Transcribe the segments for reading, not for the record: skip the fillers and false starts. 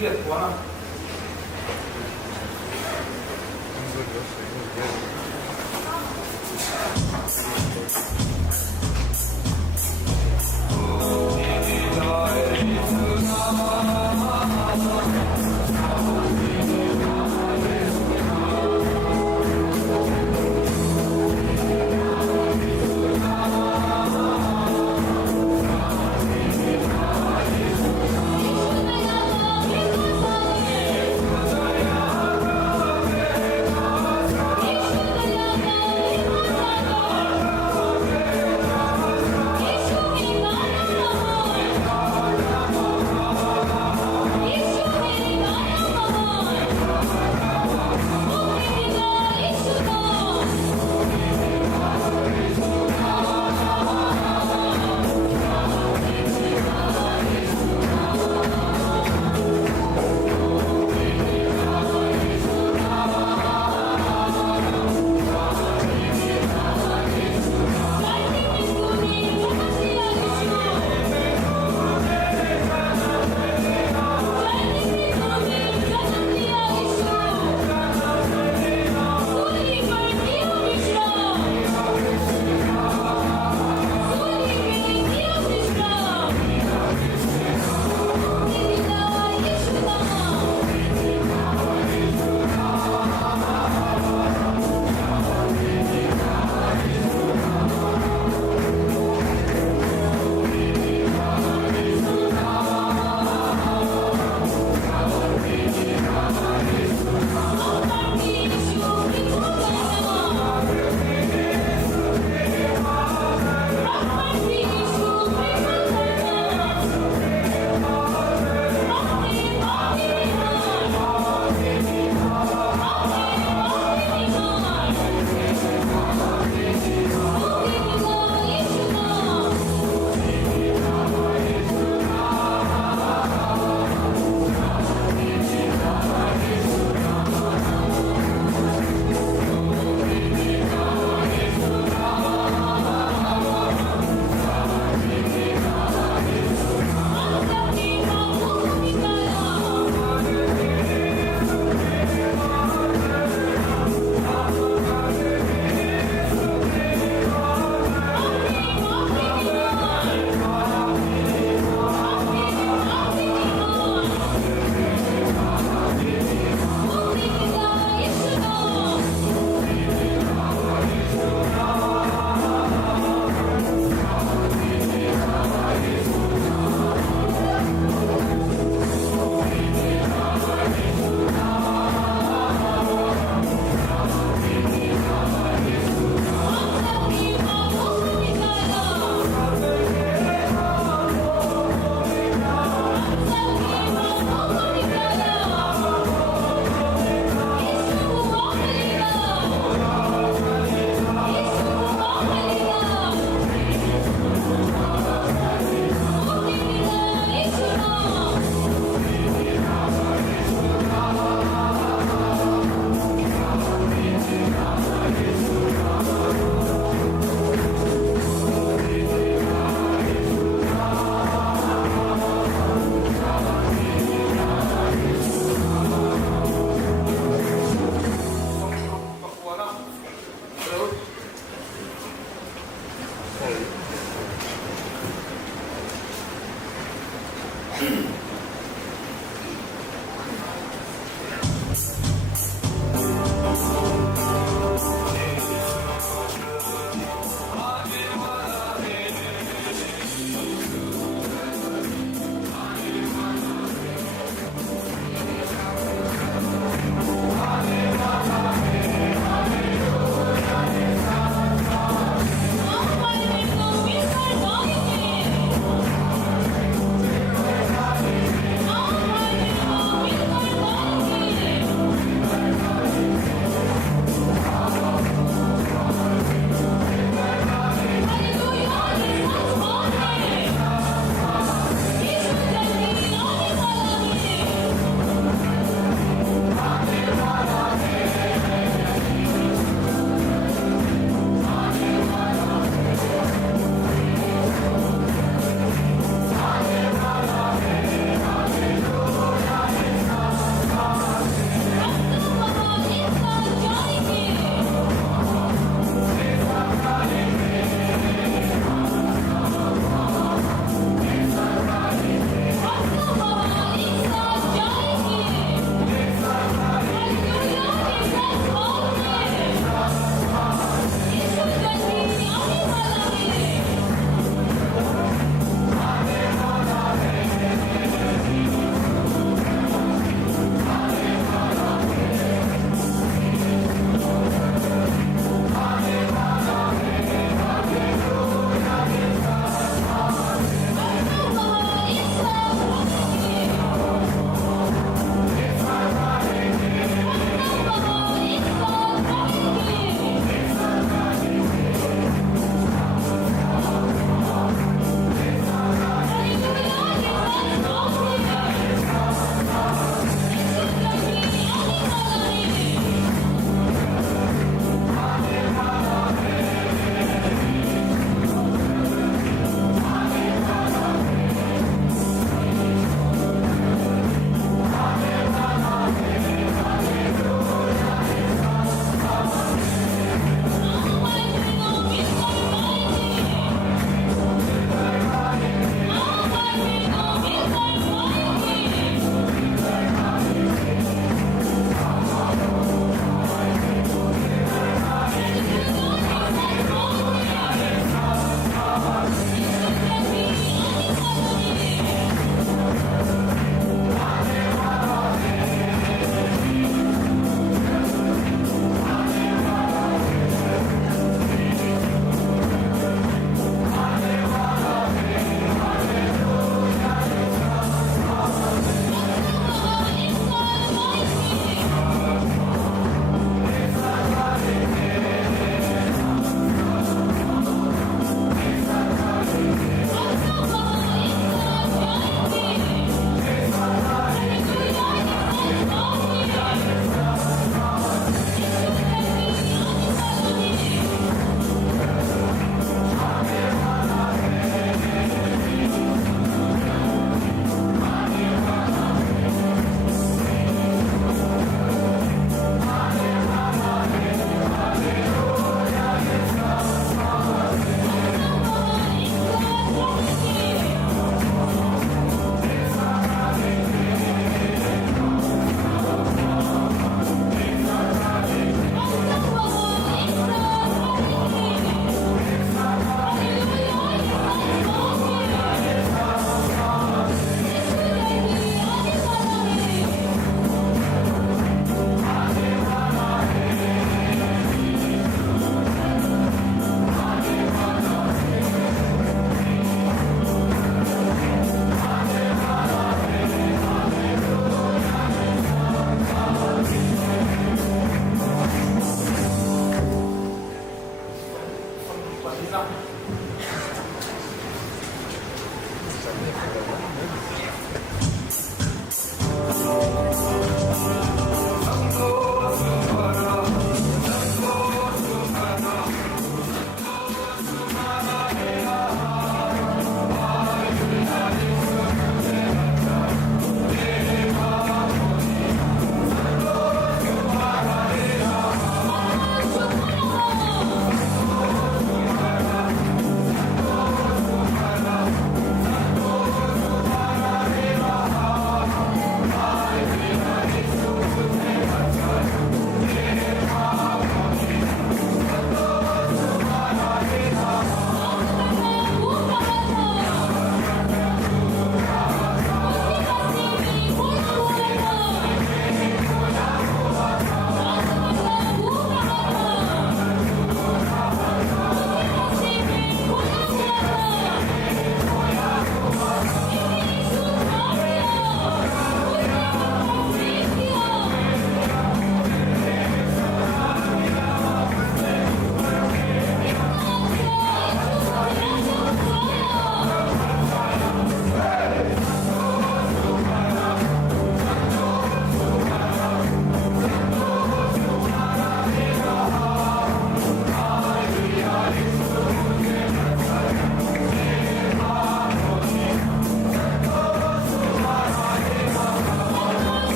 Свет, вон.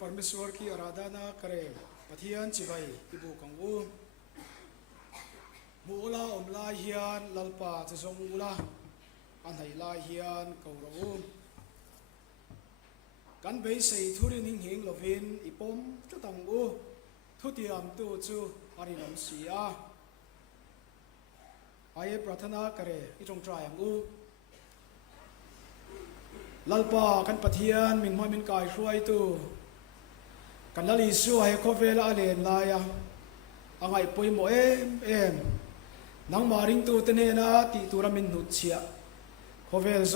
परमेश्वर की आराधना करें पथियन चिबाई इबू कंगू मुला ओमला हियान ललपा चजों उला अनहैला हियान कौरऊกันเบสทุรินิงหิงลวินอีปมจะตังอูทุติยามตูจูอารินมเสียไอ้ปรารถนาเกเรอีจงใจยังอูลัลปากันปะเทียนมิงมามินกายช่วยตูกันลลิสูให้คอเวลาเลนลายอ่างไอปุยโมเอ็มนังมาริงตูเตเนนะตีตูรามินนุชเชียคอเวลซ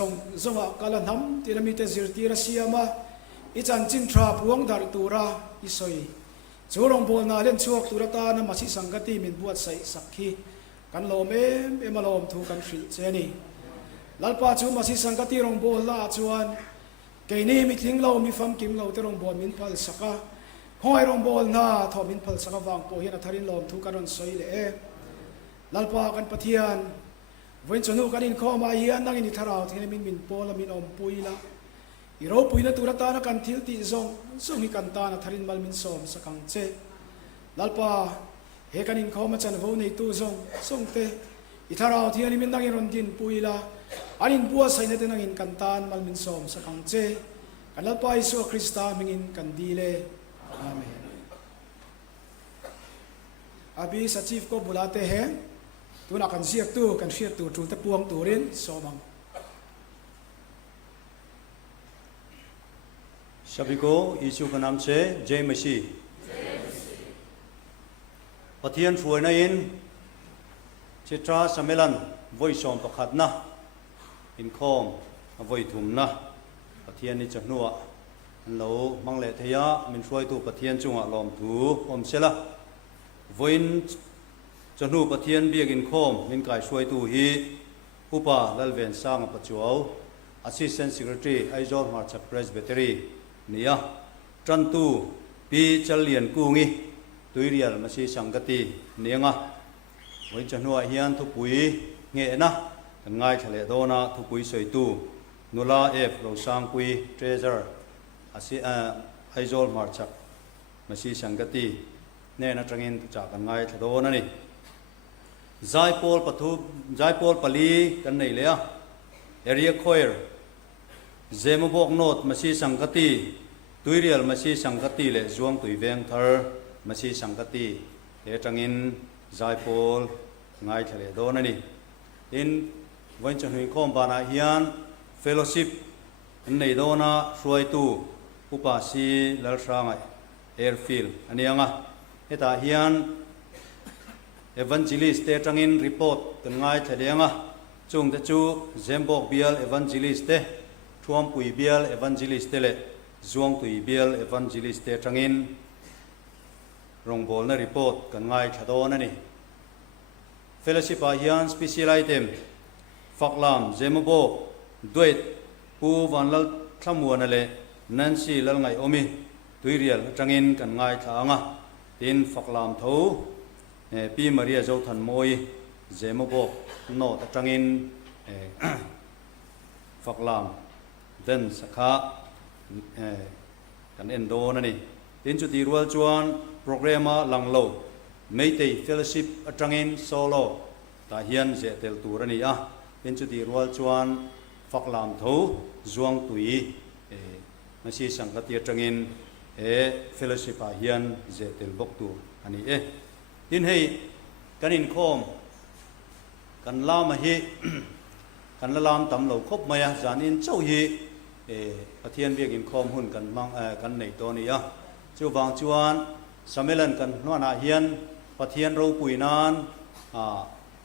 งอ่ะกาลน้ำตีรามิเตซิร์ตีรัสเซียมาอีจันจินทราพวงดาร์ตูราอิสอยจูรงบอลนาเล่นช่วงตุรตานะมาสิสังกติมินบวชใส่สักขีกันลมเอ็มลมถูกันฟรีเจนี่ลัลปาจูมาสิสังกติรงบอลลาจวนเกนี่มิทิ้งเรามีฟัมกิมเราแต่รงบอลมินพัลสักะห้อยรงบอลนาทอมินพัลสักะวางโปเฮนัทารินลมถูกันรอนสอยเล่ลัลปากันปะเทียนเว้นจนูกันอินข้อมาเฮียนนั่งอินทาราวที่มินโปละมินอมปุยละอีโรปุยนะตุรตานะกันทิลติซงฮิกันตานะทารินมัลมินสอมสักังเจลัลปาเฮกันอินข้อมาจันโวในตู้ซงเตอิทาราวที่มินนั่งอินรอนดินปุยละอันอินบัวใส่เนตนั่งอินกันตานมัลมินสอมสักังเจกันลัลปาอิสุคริสตามิงอินกันดีเลอาเมนอาบีสัจจิฟก็บุลาเตเฮตัวนักกันเสียตัวกันเสียตัวจุลตะปวงตัวเรนสอมังShabiko Isu Kanam Se Jai Masi Pathian Fuai Na In Chitra Samelan Voi Som Pakhat Na In Khom Voi Thum Na Pathian Ni Chanua Lo Mang Le Thaya Min Fuai Tu Pathian Chunga Lom Thu Om Sela Voin Chanu Pathian Biak In Khom Min Kai Fuai Tu Hi Upa Lalven Sang Pachuau Assistant Secretary Aizol Marchak Presbytery nia trantu pi chalian kungi tuirial masi sangkati nianga voi chanua hian thupui nge na ngai thale dona thupui soitu nula f lo sangpui treasure asi aizol marchak masi sangkati ne na trangin cha kan ngai thadona ni jaipol pali kan nei le area khoir Zemobok not masi sangkati tuirial masi sangkati le zuang tuiveng thar masi sangkati te tangin Jaipol ngai thale donani in wanchhui khom bana hian fellowship nei dona suai tu upasi lalsrangai airfield anianga eta hian evangelist te tangin report kan ngai thaleanga chung te chu Zembok bial evangelist te Tuam Pui Bial Evangelist Tele Zuang Tui Bial Evangelist Te Trangin Rongbol na report kan ngai thadona ni Fellowship a hian special item Faklam Zemobo Duet Pu Vanlal Thamuan le Nancy lal ngai omi Tuirial Trangin kan ngai thanga tin Faklam tho Pi Maria Zo Than Moi Zemobo no ta Trangin Faklam then sakha kan endo na ni tin chu ti rual chuan programa langlo meitei fellowship atangin solo ta hian je tel tur ani a tin chu ti rual chuan faklam tho zuang tui masi sangkati atangin fellowship a hian je tel bok tu ani tin hei kan in khom kan la ma hi kan la lam tam lo khop maya zanin chau hi Pathian Biak In Khom Hun kan mang kan nei to ni a chu wang chuan samelan kan hnuana hian Pathian ro puinan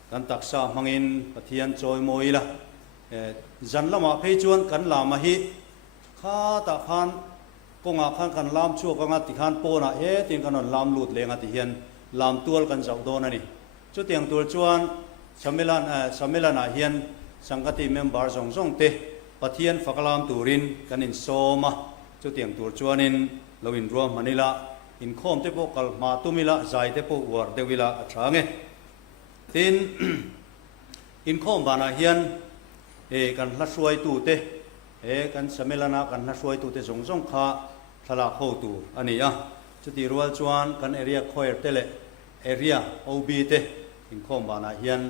kan taksa mangin Pathian choi moi la zan lama phei chuan kan lama hi kha ta khan konga khan kan lam chu ka nga ti khan po na tin kan on lam lut lenga ti hian lam tual kan zau don ani chu tiang tur chuan samelan a hian sangkati member zong te Pathian Fakalam Turin kanin soma chu tiang tur chuanin loin ruam manila in khom te po kal ma tumila zai te po war dewila athange tin in khom bana hian kan hla suai tu te kan samelana kan hla suai tu te zong kha ทลาเข้าตัวอันนี้อ่ะจุดที่รัวจวนกันเอเรียคอยเตเลเอเรียโอบีเตอินคอมบานาเฮียน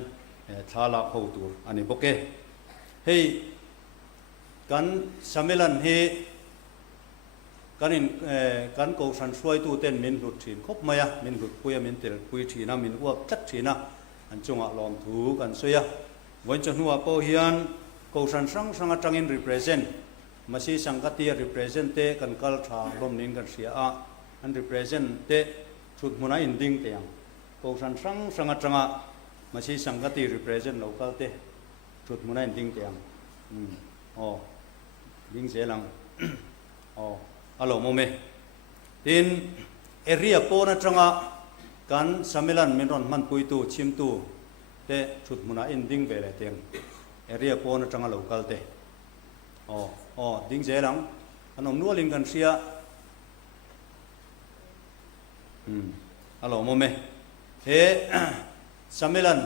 ทลาเข้าตัวอันนี้โอเคเฮ้กันสมัยนั้นเฮกันกูสันช่วยตัวเต้นมินหลุดถิ่นครบไหมอ่ะมินหลุดปุยมินเตลปุยถิ่นนะมินอ้วกจักถิ่นนะอันจงอ่ะลอมถูกันสวยอ่ะวันจันทร์หัวโปเฮียนกูสันสังจังอิน represent มาซีสังกัดที่ represent เตกันกัลชาลมนินกันเสียอ่ะอัน represent เตชุดมุนัยอินดิ้งเตียงกูสันสังจังอ่ะมาซีสังกัดที่ represent เรากัลเตชุดมุนัยอินดิ้งเตียงอ๋อดิ้งเสียหลังอ๋อฮัลโหลโมเมทินเอเรียโปนะจังอ่ะกันสมัยนั้นมินรอนมันปุยตูชิมตูเตชุดมุนัยอินดิ้งเวลเตียงเอเรียโปนะจังอ่ะเรากัลเตอ๋อดิ้งเสียหลังอันนั้นนัวลิงกันเสียฮัลโหลโมเมเฮสมัยนั้น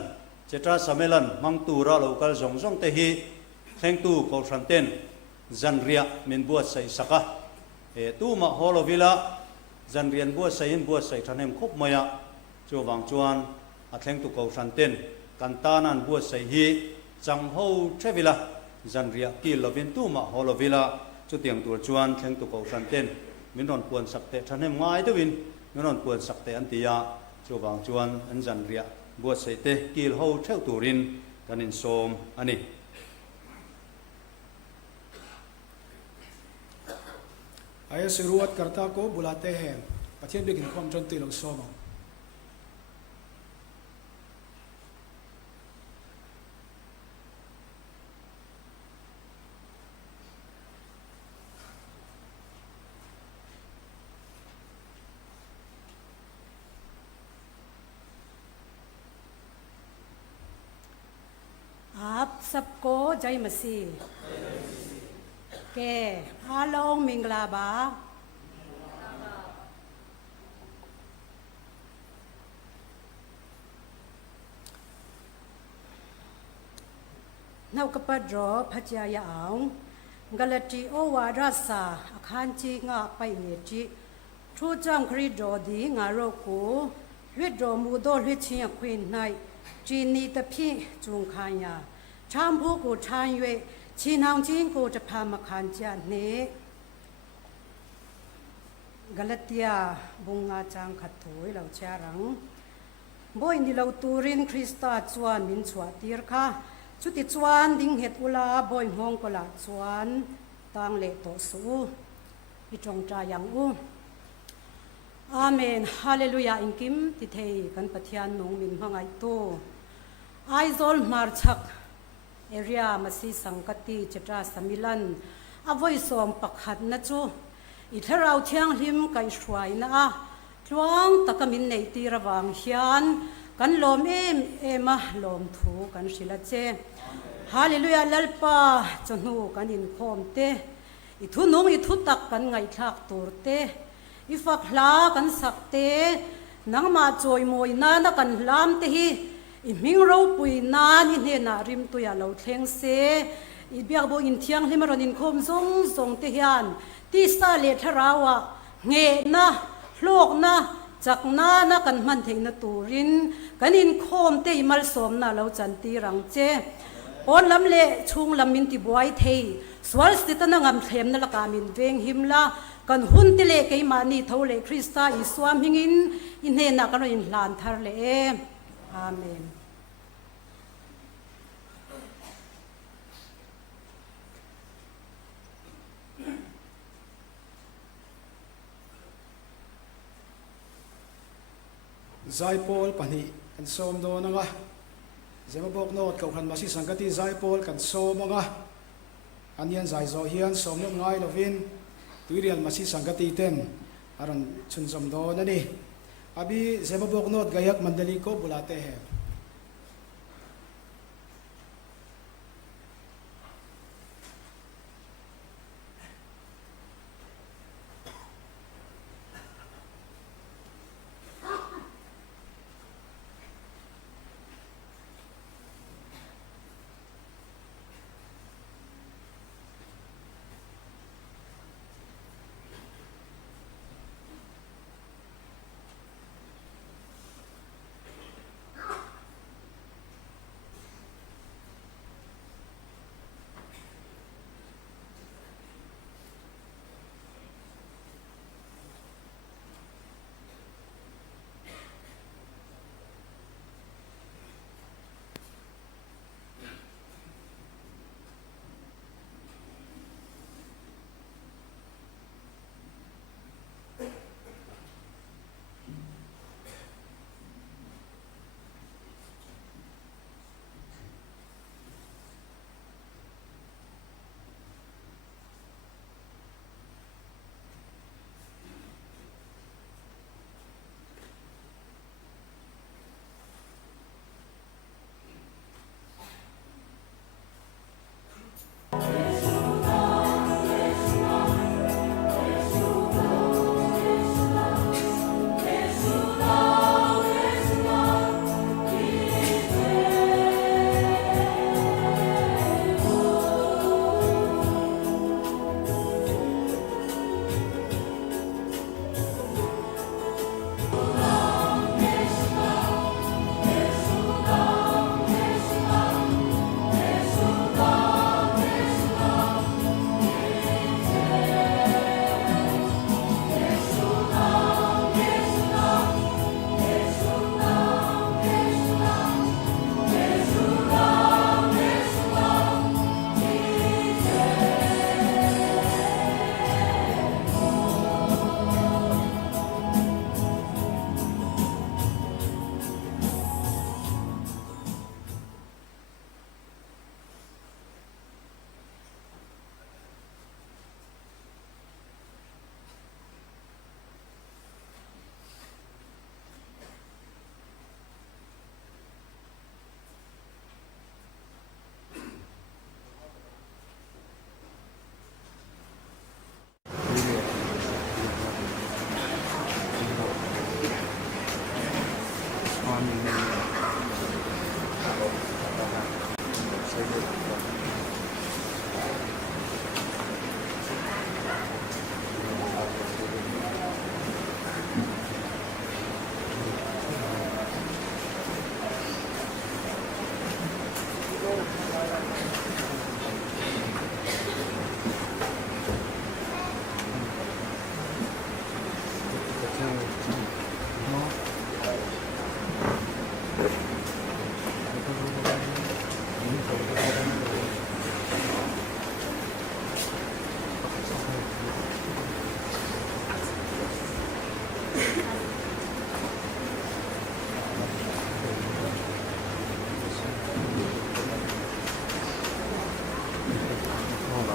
เจตราสมัยนั้นมังตูระเรากัลจงเตฮีแข่งตูเขาสันเตนจันเรียมินบัวใส่สักะตู้มาฮอลวิลาจันเรียนบัวใส่หินบัวใส่ทันเอ็มคบมายะจวงจวนอัดแข่งตุกเขาสันเตนกันตานันบัวใส่ฮีจังฮูเทวิลาจันเรียกิลวินตู้มาฮอลวิลาจุดเตียงตัวจวนแข่งตุกเขาสันเตนมินนอนปวนสักเตทันเอ็มง่ายตัววินมินนอนปวนสักเตอันตียาจวงจวนอันจันเรียบัวใส่เตกิลฮูเทวตูรินกันอินโซมอันนี้आइए शुरुआत करता को बुलाते हैं पथियन भी किनको हम जनती लोग सोमा आप सबको जय मसीह के along मिंगलाबाนาวกปดรอพจายาเอากาลติโอวาราสาอาคารจีงาไปเนจิทูจังคริโดดีงาโรกูวิดรมูโดลิชิยควินไนจีนีตะพี่จุงคายาชามผู้กูชานเวชีนางจิงกูจะพามาคานจานเนกาลติยาบุงอาจังขัดถอยเหล่าชารังบ่อินดิเหล่าตูรินคริสตาจวนมินสวาตีร์ค่ะชุติจวนดิ้งเห็ดอุลาบ่อยห้องกลาจวนตังเละโตสูอิจงจายังอูอาเมนฮาเลลูยาอิงกิมติเทกันปะเทียนนงมินมังไอโตไอซอลมาร์ชักเอเรียมาซีสังกติเจตราสมิลันอวัยสอมปักหัดนะจูอิทเราเทียงหิมไกสวยนะจวงตะกมินในตีระวังเฮียนกันลมเอมาลมถูกันศิลเจฮาเลลูยาลัลปาจนูกันอินคอมเตอิทุนงอิทุตักกันไงทักตูร์เตอิฟักลากันสักเตนังมาจอยมวยนานักันลามเตฮีอิมิงเราปุยนานิเนนาริมตัวยาเราเทงเซอิเบียกโบอินเทียงลิมารอนินคมซงเตฮีอันที่สาเลทราวะเงนะโลกนะจากน้านักันมันเทงนตูรินกันอินโคมเตยมัลสมนาเราจันตีรังเจปอนลำเละชุงลำมินติบวยเทยสวลสติตนังอัมเทมนละกามินเวงหิมลากันหุ่นติเลกมานีเท่าเลคริสตาอิสวามหิงินอินเฮนักันอินลานทาร์เลอาเมนใจพอลปนิกันโซมโดนังะเจมาบอกโนดเขาขันมาสิสังกัดใจพอลกันโซมงะอันยันใจโซเฮียนโซมยกง่ายลวินตุยเรียนมาสิสังกัดเต็มอารันชุนสมโดนั่นนี่อบีเจมาบอกโนดgayak mandali ko bulate hai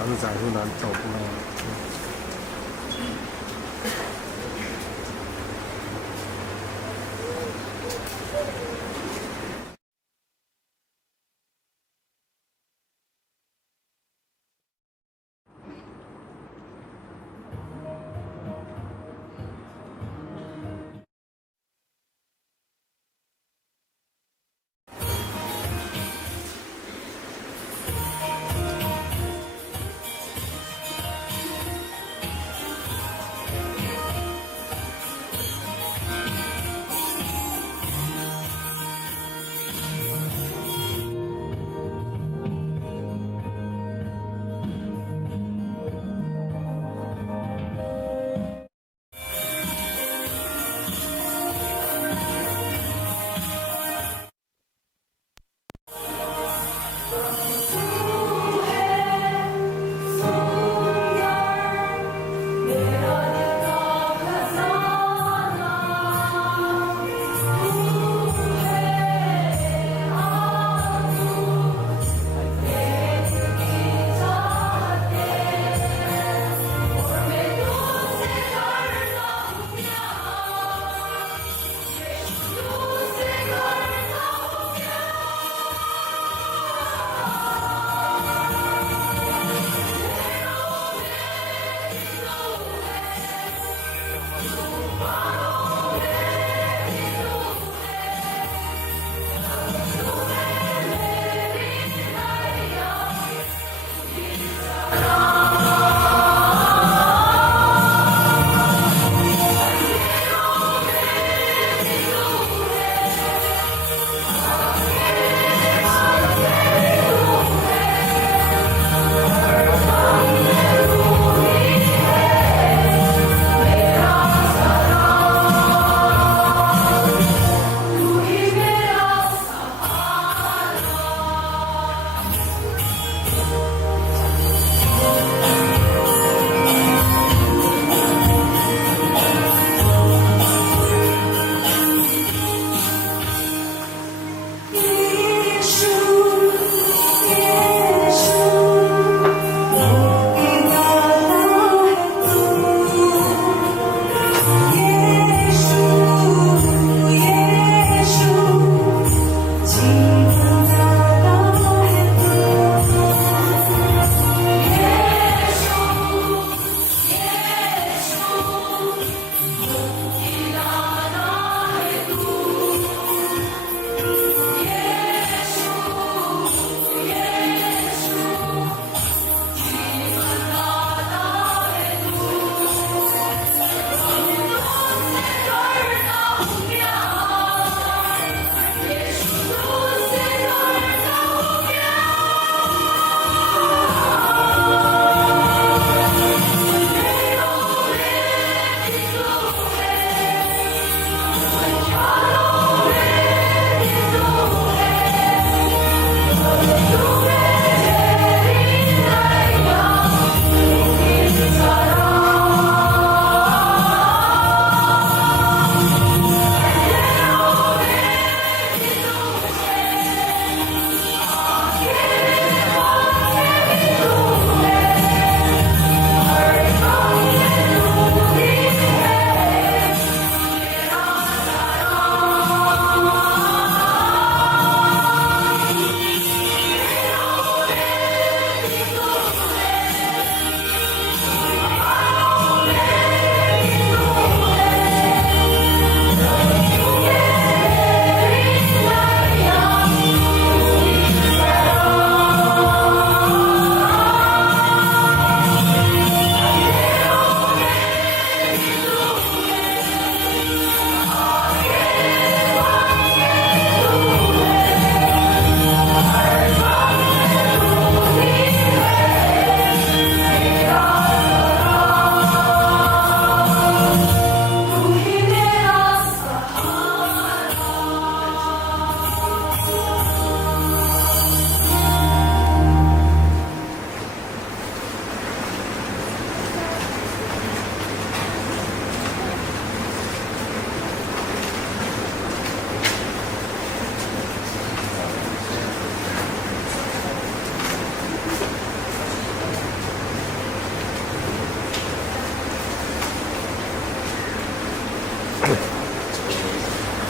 儿子在路南走不了。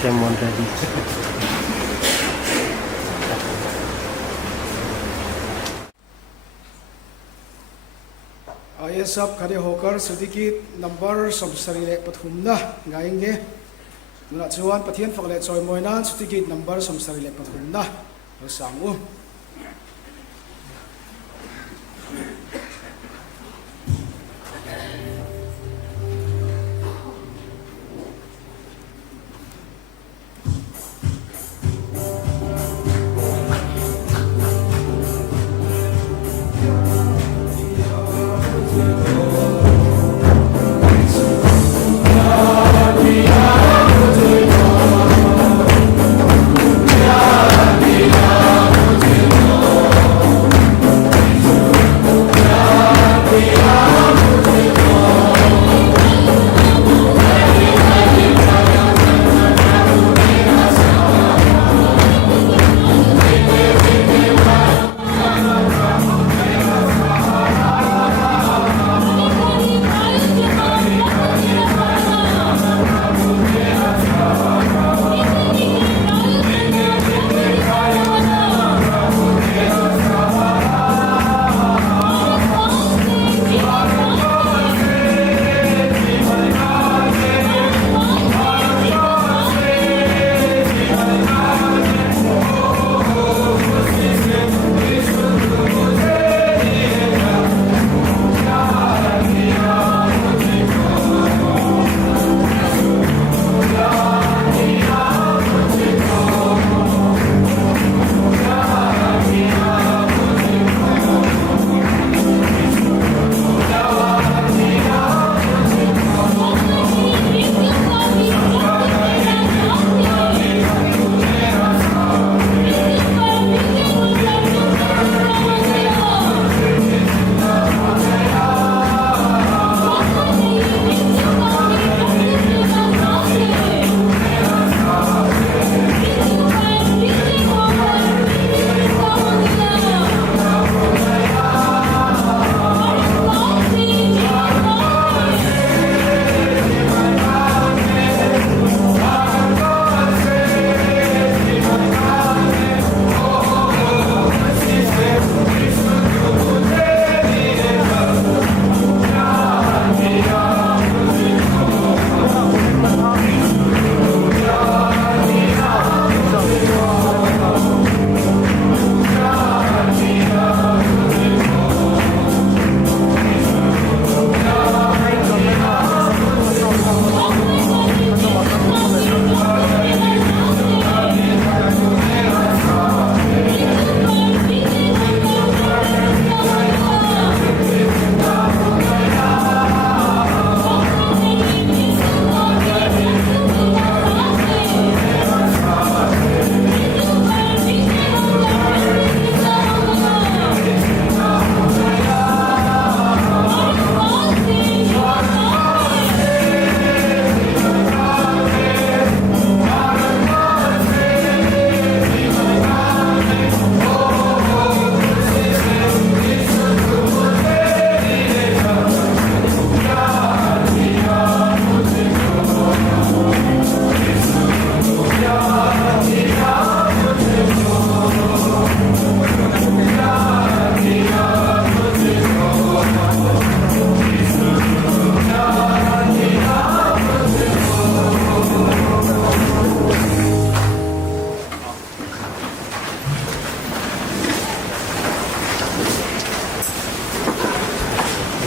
came on ready. ये सब खड़े होकर सदी की नंबर समसरी ले पथुमना गाएंगे ना जुआन पथियन फगले चोय मोयना सदी की नंबर समसरी ले पथुमना तो सांगू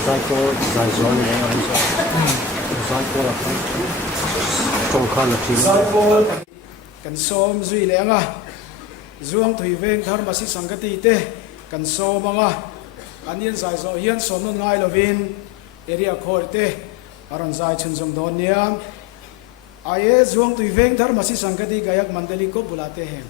Cycle, Zaizon, Cycle, trong khăn là chín. Cycle kan som zui lenga zuang thui veng thar masi sangati te kan so manga anian zai zo hian som nun ngai lovin area khor te aron zai chun jong don niam aye zuang thui veng thar masi sangati gayak mandali ko bulate हैं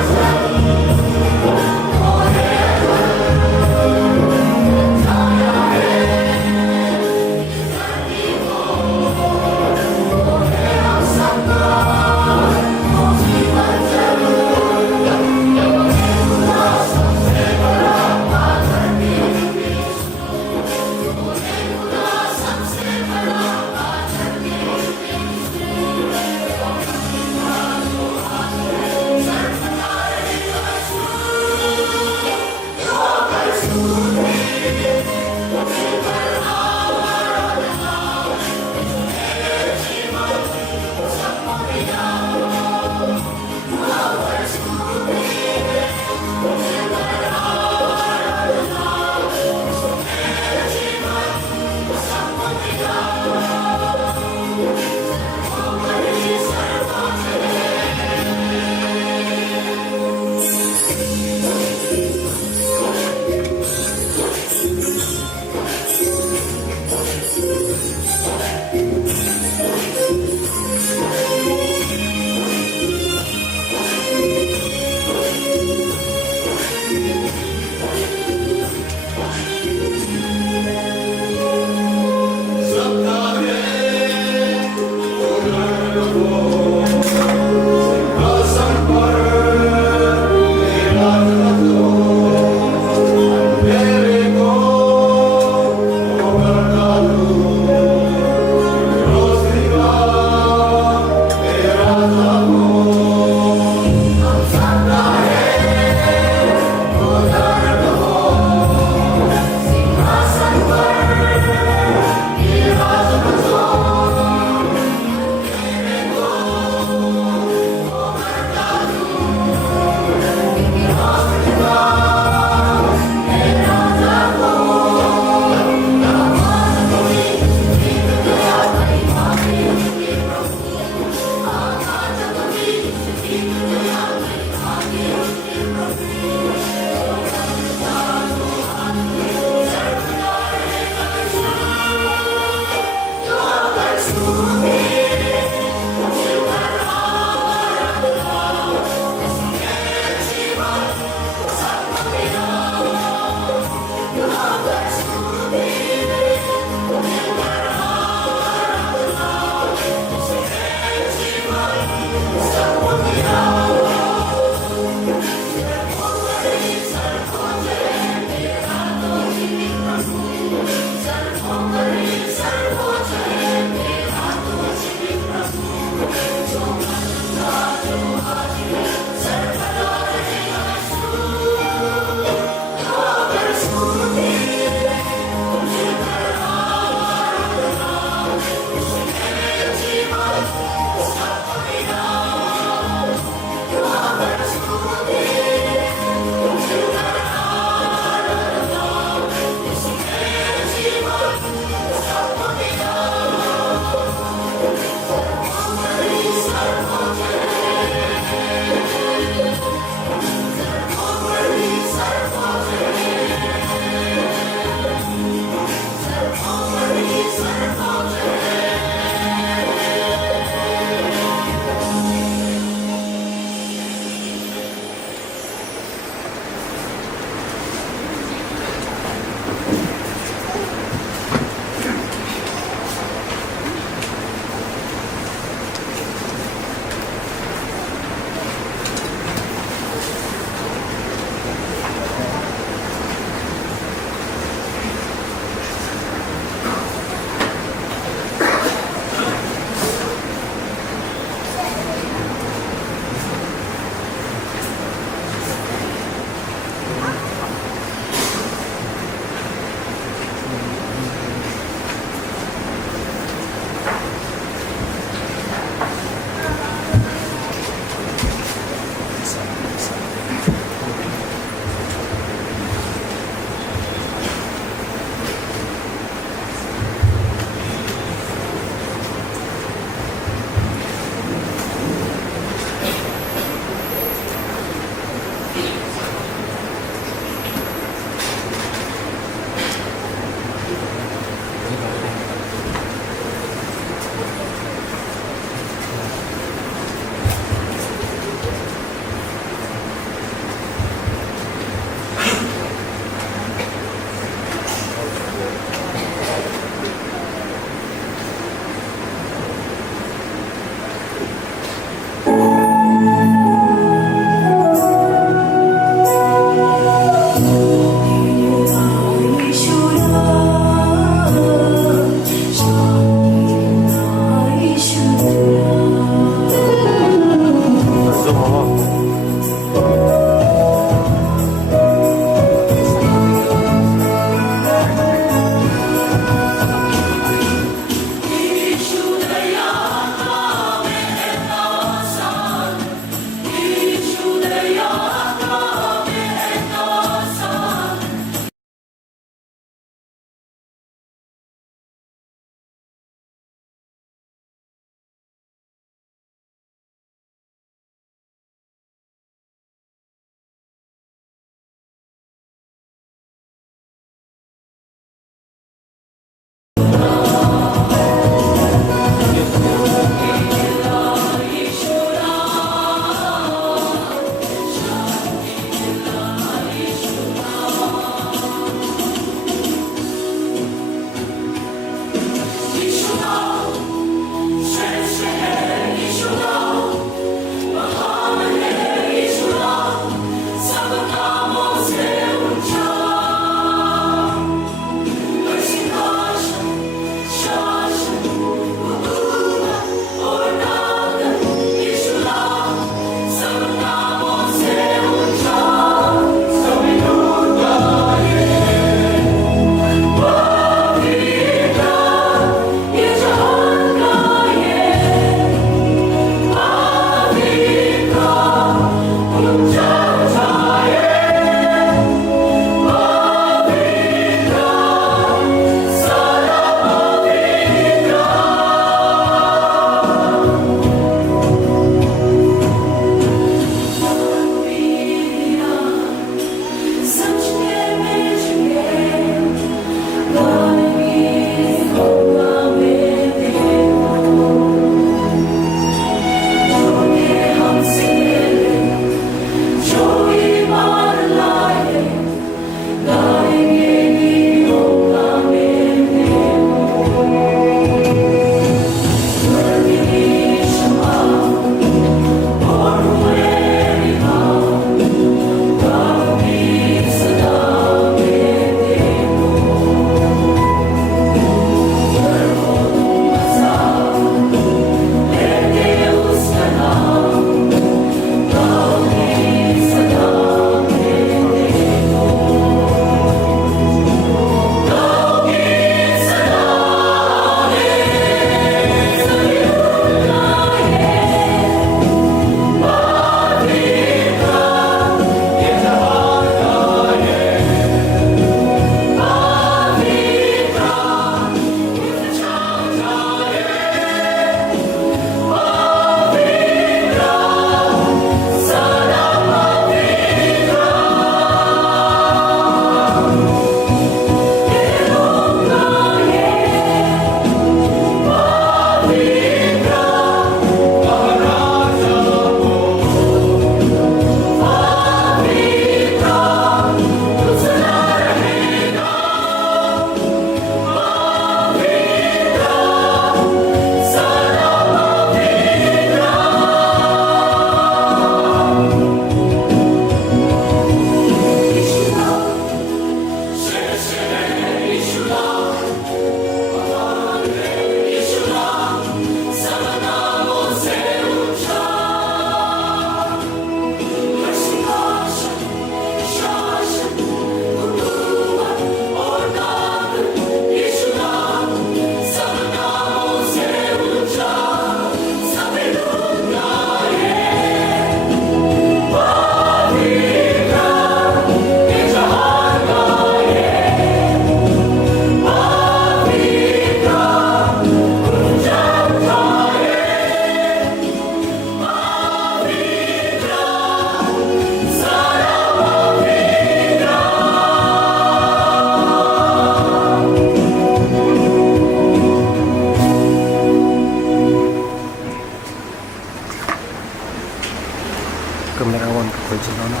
Barcelona.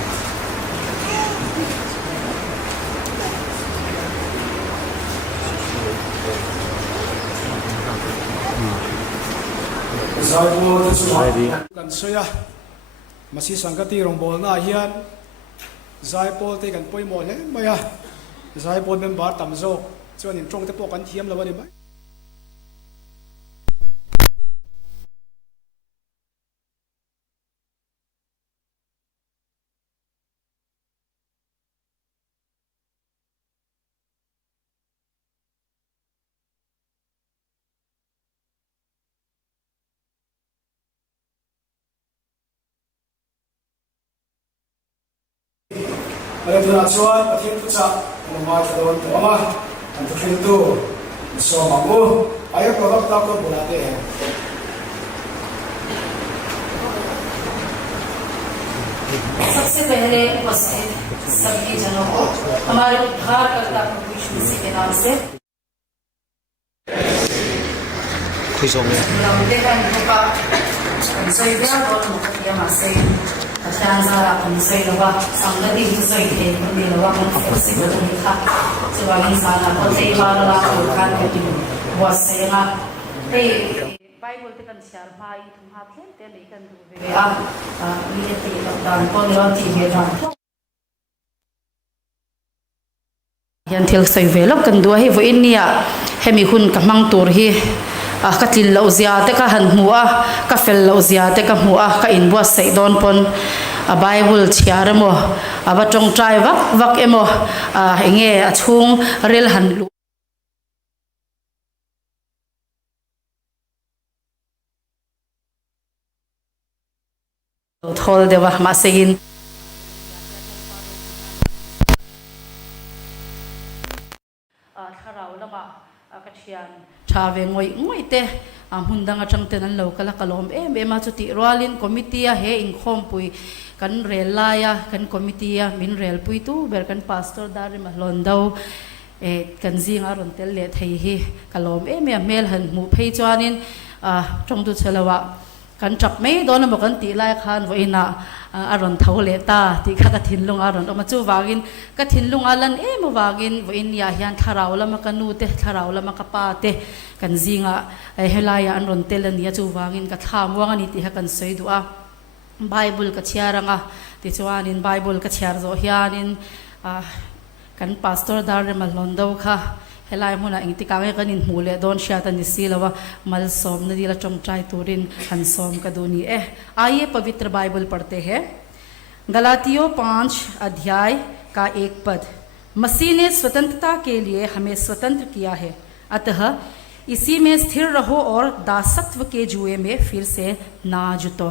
Zai po te chu Ivy. kan soya masi sangati rong bol na hian zai pol te kan poi mo le maya zai pol member tam zo chuan in trong te po kan thiam lo ani mai Ada tu nak cuan, patien tu cak, nama calon tu ama, antu tu, so mamu, ayah produk takut boleh सबसे पहले उपस्थित सभी जनों को हमारे उद्धारकर्ता प्रभु यीशु मसीह के नाम से Quiz on me. देखा इनका कंसोइया और मुखिया मासे अच्छा सारा कंसोइया संगति कंसोइया बंदी लवा कंसोइया बंदी था सेवागी सारा कोते बारला कोकान के बहुत से ना ते बाइबल ते kan share mai thum ha the te le kan du ve a ni te dan pon lo ti ve dan yan thil sai ve lo kan du hi vo in nia hemi hun ka mang tur hi ka tlin lo zia te ka han mu a ka fel lo zia te ka mu a ka in bua sai don pon a bible chiar mo aba tong trai vak emo enge a chung rel han lu thol dewa ma segin tharau lama ka thian thave ngoi te hundanga changten an lo kala kalom em a chuti roalin committee a he in khom pui kan rel laia kan committee a min rel pui tu ber kan pastor dar ma londau kan zinga ron tel le thei hi kalom em mel han mu phei chuanin trong tu chelawa kan chap mai don ma kan ti lai khan voina aron thole ta ti kha ka thin lung aron ma chu wagin ka thin lung alan em wagin voin ya hian tharau lama kanu te tharau lama ka pa te kan zinga helaya an ron tel ani chu wagin ka tham wang ani ti ha kan soi du a bible ka chiaranga ti chuanin bible ka chiar zo hianin kan pastor dar ma londo kha helai muna ingti kange kanin mule don shata ni silawa mal som na dila chong trai turin han som ka duni आइए पवित्र Bible पढ़ते हैं गलातियों 5 अध्याय का 1 पद मसीह ने स्वतंत्रता के लिए हमें स्वतंत्र किया है अतः इसी में स्थिर रहो और दासत्व के जुए में फिर से ना जुटो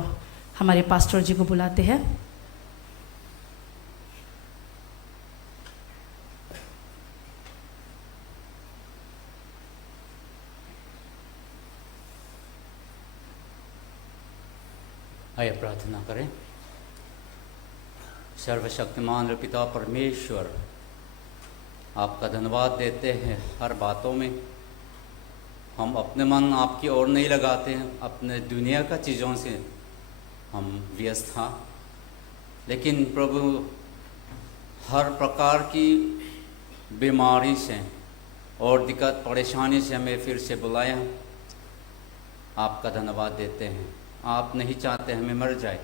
हमारे पास्टर जी को बुलाते हैं आइए प्रार्थना करें। सर्वशक्तिमान पिता परमेश्वर, आपका धन्यवाद देते हैं। हर बातों में हम अपने मन आपकी ओर नहीं लगाते हैं, अपने दुनिया का चीज़ों से हम व्यस्त हैं, लेकिन प्रभु हर प्रकार की बीमारी से और दिक्कत परेशानी से हमें फिर से बुलाया। आपका धन्यवाद देते हैं। आप नहीं चाहते हमें मर जाए,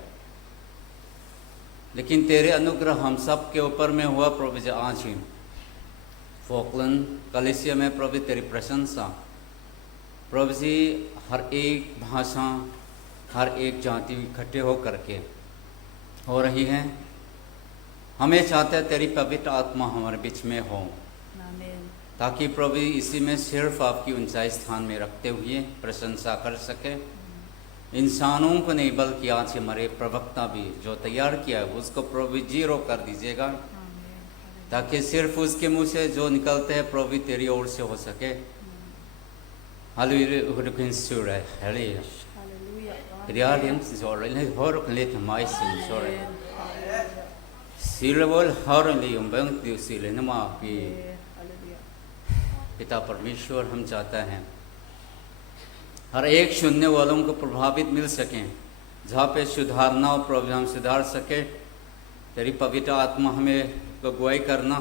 लेकिन तेरे अनुग्रह हम सब के ऊपर में हुआ प्रभु जी। आज ही फोकलैंड कलीसिया में प्रभु तेरी प्रशंसा प्रभु जी, हर एक भाषा हर एक जाति इकट्ठे हो करके हो रही है। हमें चाहते हैं तेरी पवित्र आत्मा हमारे बीच में हो, ताकि प्रभु इसी में सिर्फ आपकी ऊंचाई स्थान में रखते हुए प्रशंसा कर सके। इंसानों को नहीं बल्कि आज हमारे प्रवक्ता भी जो तैयार किया है उसको प्रभु जीरो कर दीजिएगा, ताकि सिर्फ उसके मुंह से जो निकलते हैं प्रभु तेरी ओर से हो सके। पिता परमेश्वर, हम चाहते हैं हर एक सुनने वालों को प्रभावित मिल सकें, जहाँ पे सुधारना हो प्रभु हम सुधार सके। तेरी पवित्र आत्मा हमें अगुवाई करना,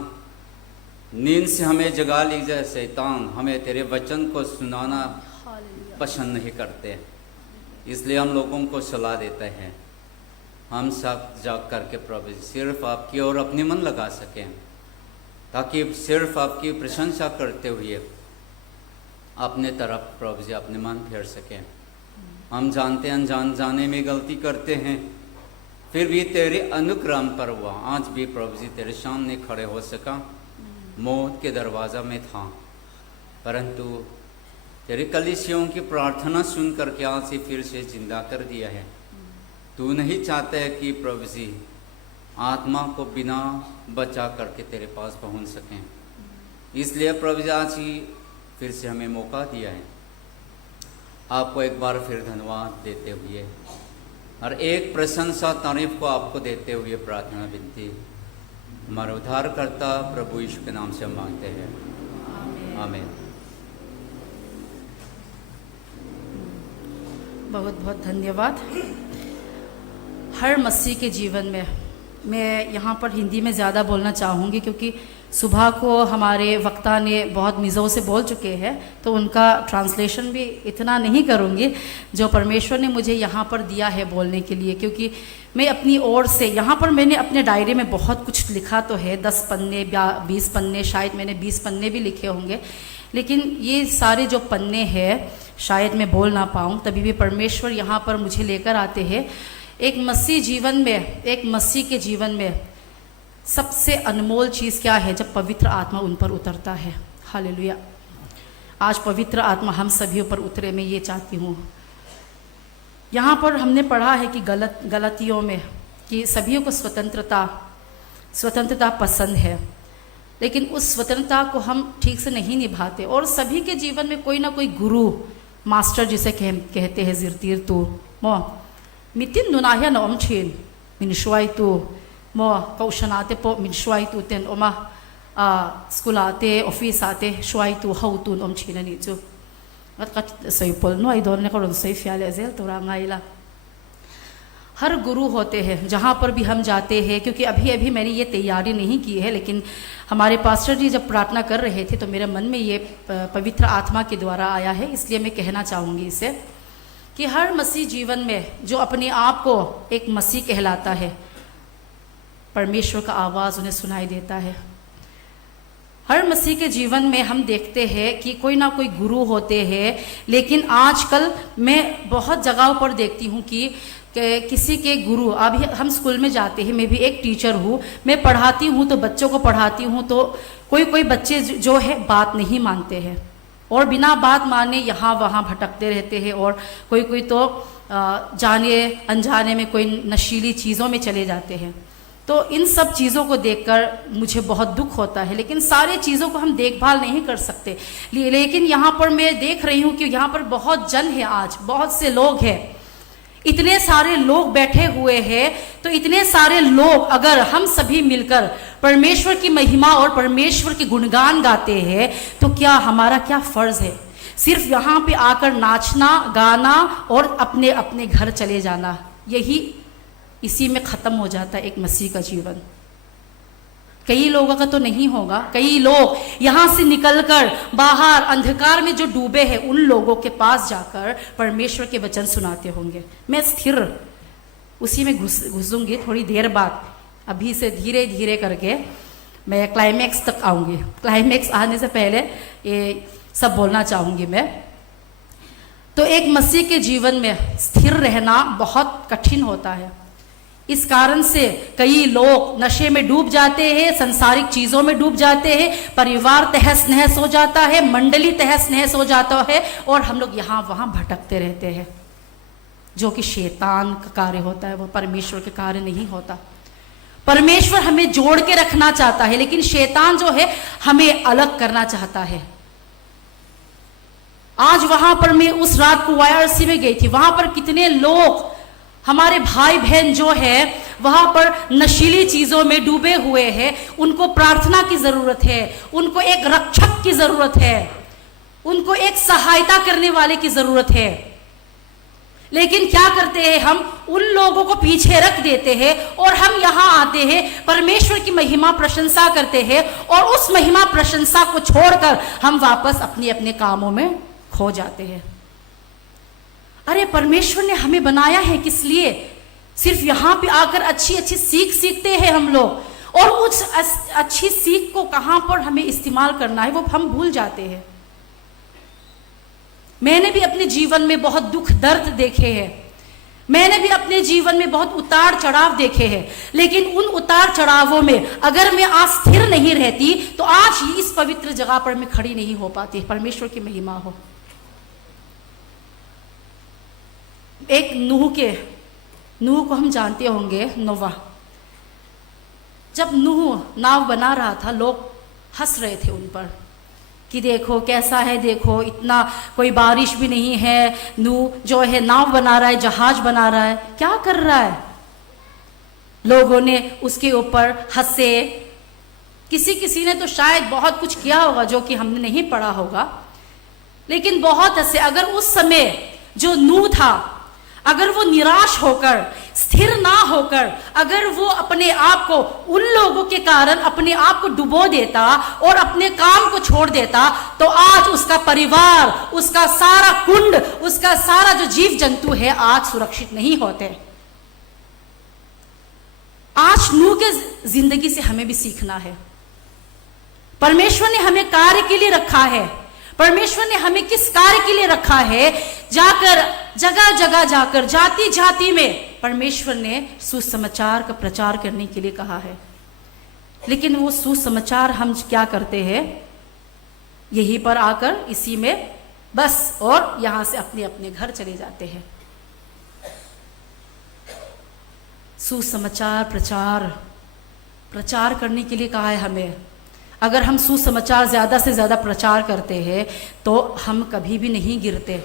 नींद से हमें जगा ली जाए। शैतान हमें तेरे वचन को सुनाना पसंद नहीं करते, इसलिए हम लोगों को सलाह देते हैं हम सब जाग करके प्रभु जी सिर्फ आपकी ओर अपनी मन लगा सकें, ताकि सिर्फ आपकी प्रशंसा करते हुए अपने तरफ प्रभु जी अपने मन फेर सकें। हम जानते हैं अनजान जाने में गलती करते हैं, फिर भी तेरे अनुग्रह पर हुआ आज भी प्रभु जी तेरे सामने खड़े हो सका। मौत के दरवाज़ा में था, परंतु तेरे कलीसियों की प्रार्थना सुन करके आज से फिर से जिंदा कर दिया है। तू नहीं चाहता है कि प्रभु जी आत्मा को बिना बचा करके तेरे पास पहुंच सकें, इसलिए प्रभु जी आज ही फिर से हमें मौका दिया है। आपको एक बार फिर धन्यवाद देते हुए और एक प्रशंसा तारीफ को आपको देते हुए प्रार्थना विनती हमारे उद्धारकर्ता प्रभु यीशु के नाम से हम मांगते हैं, आमीन। बहुत बहुत धन्यवाद। हर मसीह के जीवन में, मैं यहाँ पर हिंदी में ज़्यादा बोलना चाहूँगी क्योंकि सुबह को हमारे वक्ता ने बहुत मिज़ों से बोल चुके हैं, तो उनका ट्रांसलेशन भी इतना नहीं करूँगी जो परमेश्वर ने मुझे यहाँ पर दिया है बोलने के लिए, क्योंकि मैं अपनी ओर से यहाँ पर मैंने अपने डायरी में बहुत कुछ लिखा तो है, 10 पन्ने 20 पन्ने, शायद मैंने 20 पन्ने भी लिखे होंगे, लेकिन ये सारे जो पन्ने हैं शायद मैं बोल ना पाऊँ। तभी भी परमेश्वर यहाँ पर मुझे लेकर आते हैं। एक मसीह जीवन में, एक मसीह के जीवन में सबसे अनमोल चीज़ क्या है? जब पवित्र आत्मा उन पर उतरता है। हालेलुया। आज पवित्र आत्मा हम सभी ऊपर उतरे, मैं ये चाहती हूँ। यहाँ पर हमने पढ़ा है कि गलतियों में कि सभी को स्वतंत्रता पसंद है, लेकिन उस स्वतंत्रता को हम ठीक से नहीं निभाते, और सभी के जीवन में कोई ना कोई गुरु, मास्टर जिसे कहते हैं, जिरतीर तू मो मितिन नुनाहिया नोम छीन मिनशवाई तू मो कौशनाते पो मिनशवाई तू तेन ओमा स्कूल आते ऑफिस आते शवाई तू हाउ तू नोम छीननी चु अत सही पोल नो आई दोनने को रोन सही फ्याले जेल तोरा गाइला। हर गुरु होते हैं जहाँ पर भी हम जाते हैं, क्योंकि अभी अभी मैंने ये तैयारी नहीं की है, लेकिन हमारे पास्टर जी जब प्रार्थना कर रहे थे तो मेरे मन में ये पवित्र आत्मा के द्वारा आया है, इसलिए मैं कहना चाहूँगी इसे कि हर मसीह जीवन में जो अपने आप को एक मसीह कहलाता है, परमेश्वर का आवाज़ उन्हें सुनाई देता है। हर मसीह के जीवन में हम देखते हैं कि कोई ना कोई गुरु होते हैं, लेकिन आजकल मैं बहुत जगहों पर देखती हूँ कि किसी के गुरु, अभी हम स्कूल में जाते हैं, मैं भी एक टीचर हूँ, मैं पढ़ाती हूँ तो बच्चों को पढ़ाती हूँ, तो कोई बच्चे जो है बात नहीं मानते हैं और बिना बात माने यहाँ वहाँ भटकते रहते हैं, और कोई तो जाने अनजाने में कोई नशीली चीज़ों में चले जाते हैं। तो इन सब चीज़ों को देखकर मुझे बहुत दुख होता है, लेकिन सारे चीज़ों को हम देखभाल नहीं कर सकते। लेकिन यहाँ पर मैं देख रही हूँ कि यहाँ पर बहुत जन है, आज बहुत से लोग हैं, इतने सारे लोग बैठे हुए हैं। तो इतने सारे लोग अगर हम सभी मिलकर परमेश्वर की महिमा और परमेश्वर के गुणगान गाते हैं, तो क्या हमारा क्या फर्ज है? सिर्फ यहाँ पे आकर नाचना गाना और अपने अपने घर चले जाना, यही इसी में ख़त्म हो जाता है एक मसीह का जीवन। कई लोगों का तो नहीं होगा, कई लोग यहाँ से निकलकर बाहर अंधकार में जो डूबे हैं उन लोगों के पास जाकर परमेश्वर के वचन सुनाते होंगे। मैं स्थिर उसी में घुसूंगी थोड़ी देर बाद, अभी से धीरे धीरे करके मैं क्लाइमैक्स तक आऊँगी। क्लाइमैक्स आने से पहले ये सब बोलना चाहूँगी मैं। तो एक मसीह के जीवन में स्थिर रहना बहुत कठिन होता है। इस कारण से कई लोग नशे में डूब जाते हैं, संसारिक चीज़ों में डूब जाते हैं, परिवार तहस नहस हो जाता है, मंडली तहस नहस हो जाता है, और हम लोग यहाँ वहाँ भटकते रहते हैं, जो कि शैतान का कार्य होता है, वो परमेश्वर के कार्य नहीं होता। परमेश्वर हमें जोड़ के रखना चाहता है, लेकिन शैतान जो है हमें अलग करना चाहता है। आज वहां पर मैं उस रात को YRC में गई थी, वहां पर कितने लोग हमारे भाई बहन जो है वहां पर नशीली चीजों में डूबे हुए हैं। उनको प्रार्थना की जरूरत है, उनको एक रक्षक की जरूरत है, उनको एक सहायता करने वाले की जरूरत है। लेकिन क्या करते हैं हम, उन लोगों को पीछे रख देते हैं और हम यहाँ आते हैं, परमेश्वर की महिमा प्रशंसा करते हैं और उस महिमा प्रशंसा को छोड़कर हम वापस अपने अपने कामों में खो जाते हैं। अरे परमेश्वर ने हमें बनाया है किस लिए? सिर्फ यहाँ पे आकर अच्छी अच्छी सीख सीखते हैं हम लोग, और उस अच्छी सीख को कहाँ पर हमें इस्तेमाल करना है वो हम भूल जाते हैं। मैंने भी अपने जीवन में बहुत दुख दर्द देखे हैं, मैंने भी अपने जीवन में बहुत उतार चढ़ाव देखे हैं, लेकिन उन उतार चढ़ावों में अगर मैं आज स्थिर नहीं रहती तो आज ही इस पवित्र जगह पर मैं खड़ी नहीं हो पाती। परमेश्वर की महिमा हो। एक नूह को हम जानते होंगे, नोवा। जब नूह नाव बना रहा था, लोग हंस रहे थे उन पर कि देखो कैसा है, देखो इतना कोई बारिश भी नहीं है, नूह जो है नाव बना रहा है, जहाज बना रहा है, क्या कर रहा है? लोगों ने उसके ऊपर हंसे। किसी ने तो शायद बहुत कुछ किया होगा जो कि हमने नहीं पढ़ा होगा, लेकिन बहुत हंसे। अगर उस समय जो नूह था, अगर वो निराश होकर, स्थिर ना होकर, अगर वो अपने आप को उन लोगों के कारण अपने आप को डुबो देता और अपने काम को छोड़ देता, तो आज उसका परिवार, उसका सारा कुंड, उसका सारा जो जीव जंतु है आज सुरक्षित नहीं होते। आज नूह के जिंदगी से हमें भी सीखना है। परमेश्वर ने हमें कार्य के लिए रखा है। परमेश्वर ने हमें किस कार्य के लिए रखा है? जाकर जगह जगह जाकर, जाति जाति में परमेश्वर ने सुसमाचार का प्रचार करने के लिए कहा है। लेकिन वो सुसमाचार हम क्या करते हैं? यहीं पर आकर इसी में बस, और यहां से अपने अपने घर चले जाते हैं। सुसमाचार प्रचार करने के लिए कहा है हमें। अगर हम सुसमाचार ज़्यादा से ज़्यादा प्रचार करते हैं तो हम कभी भी नहीं गिरते।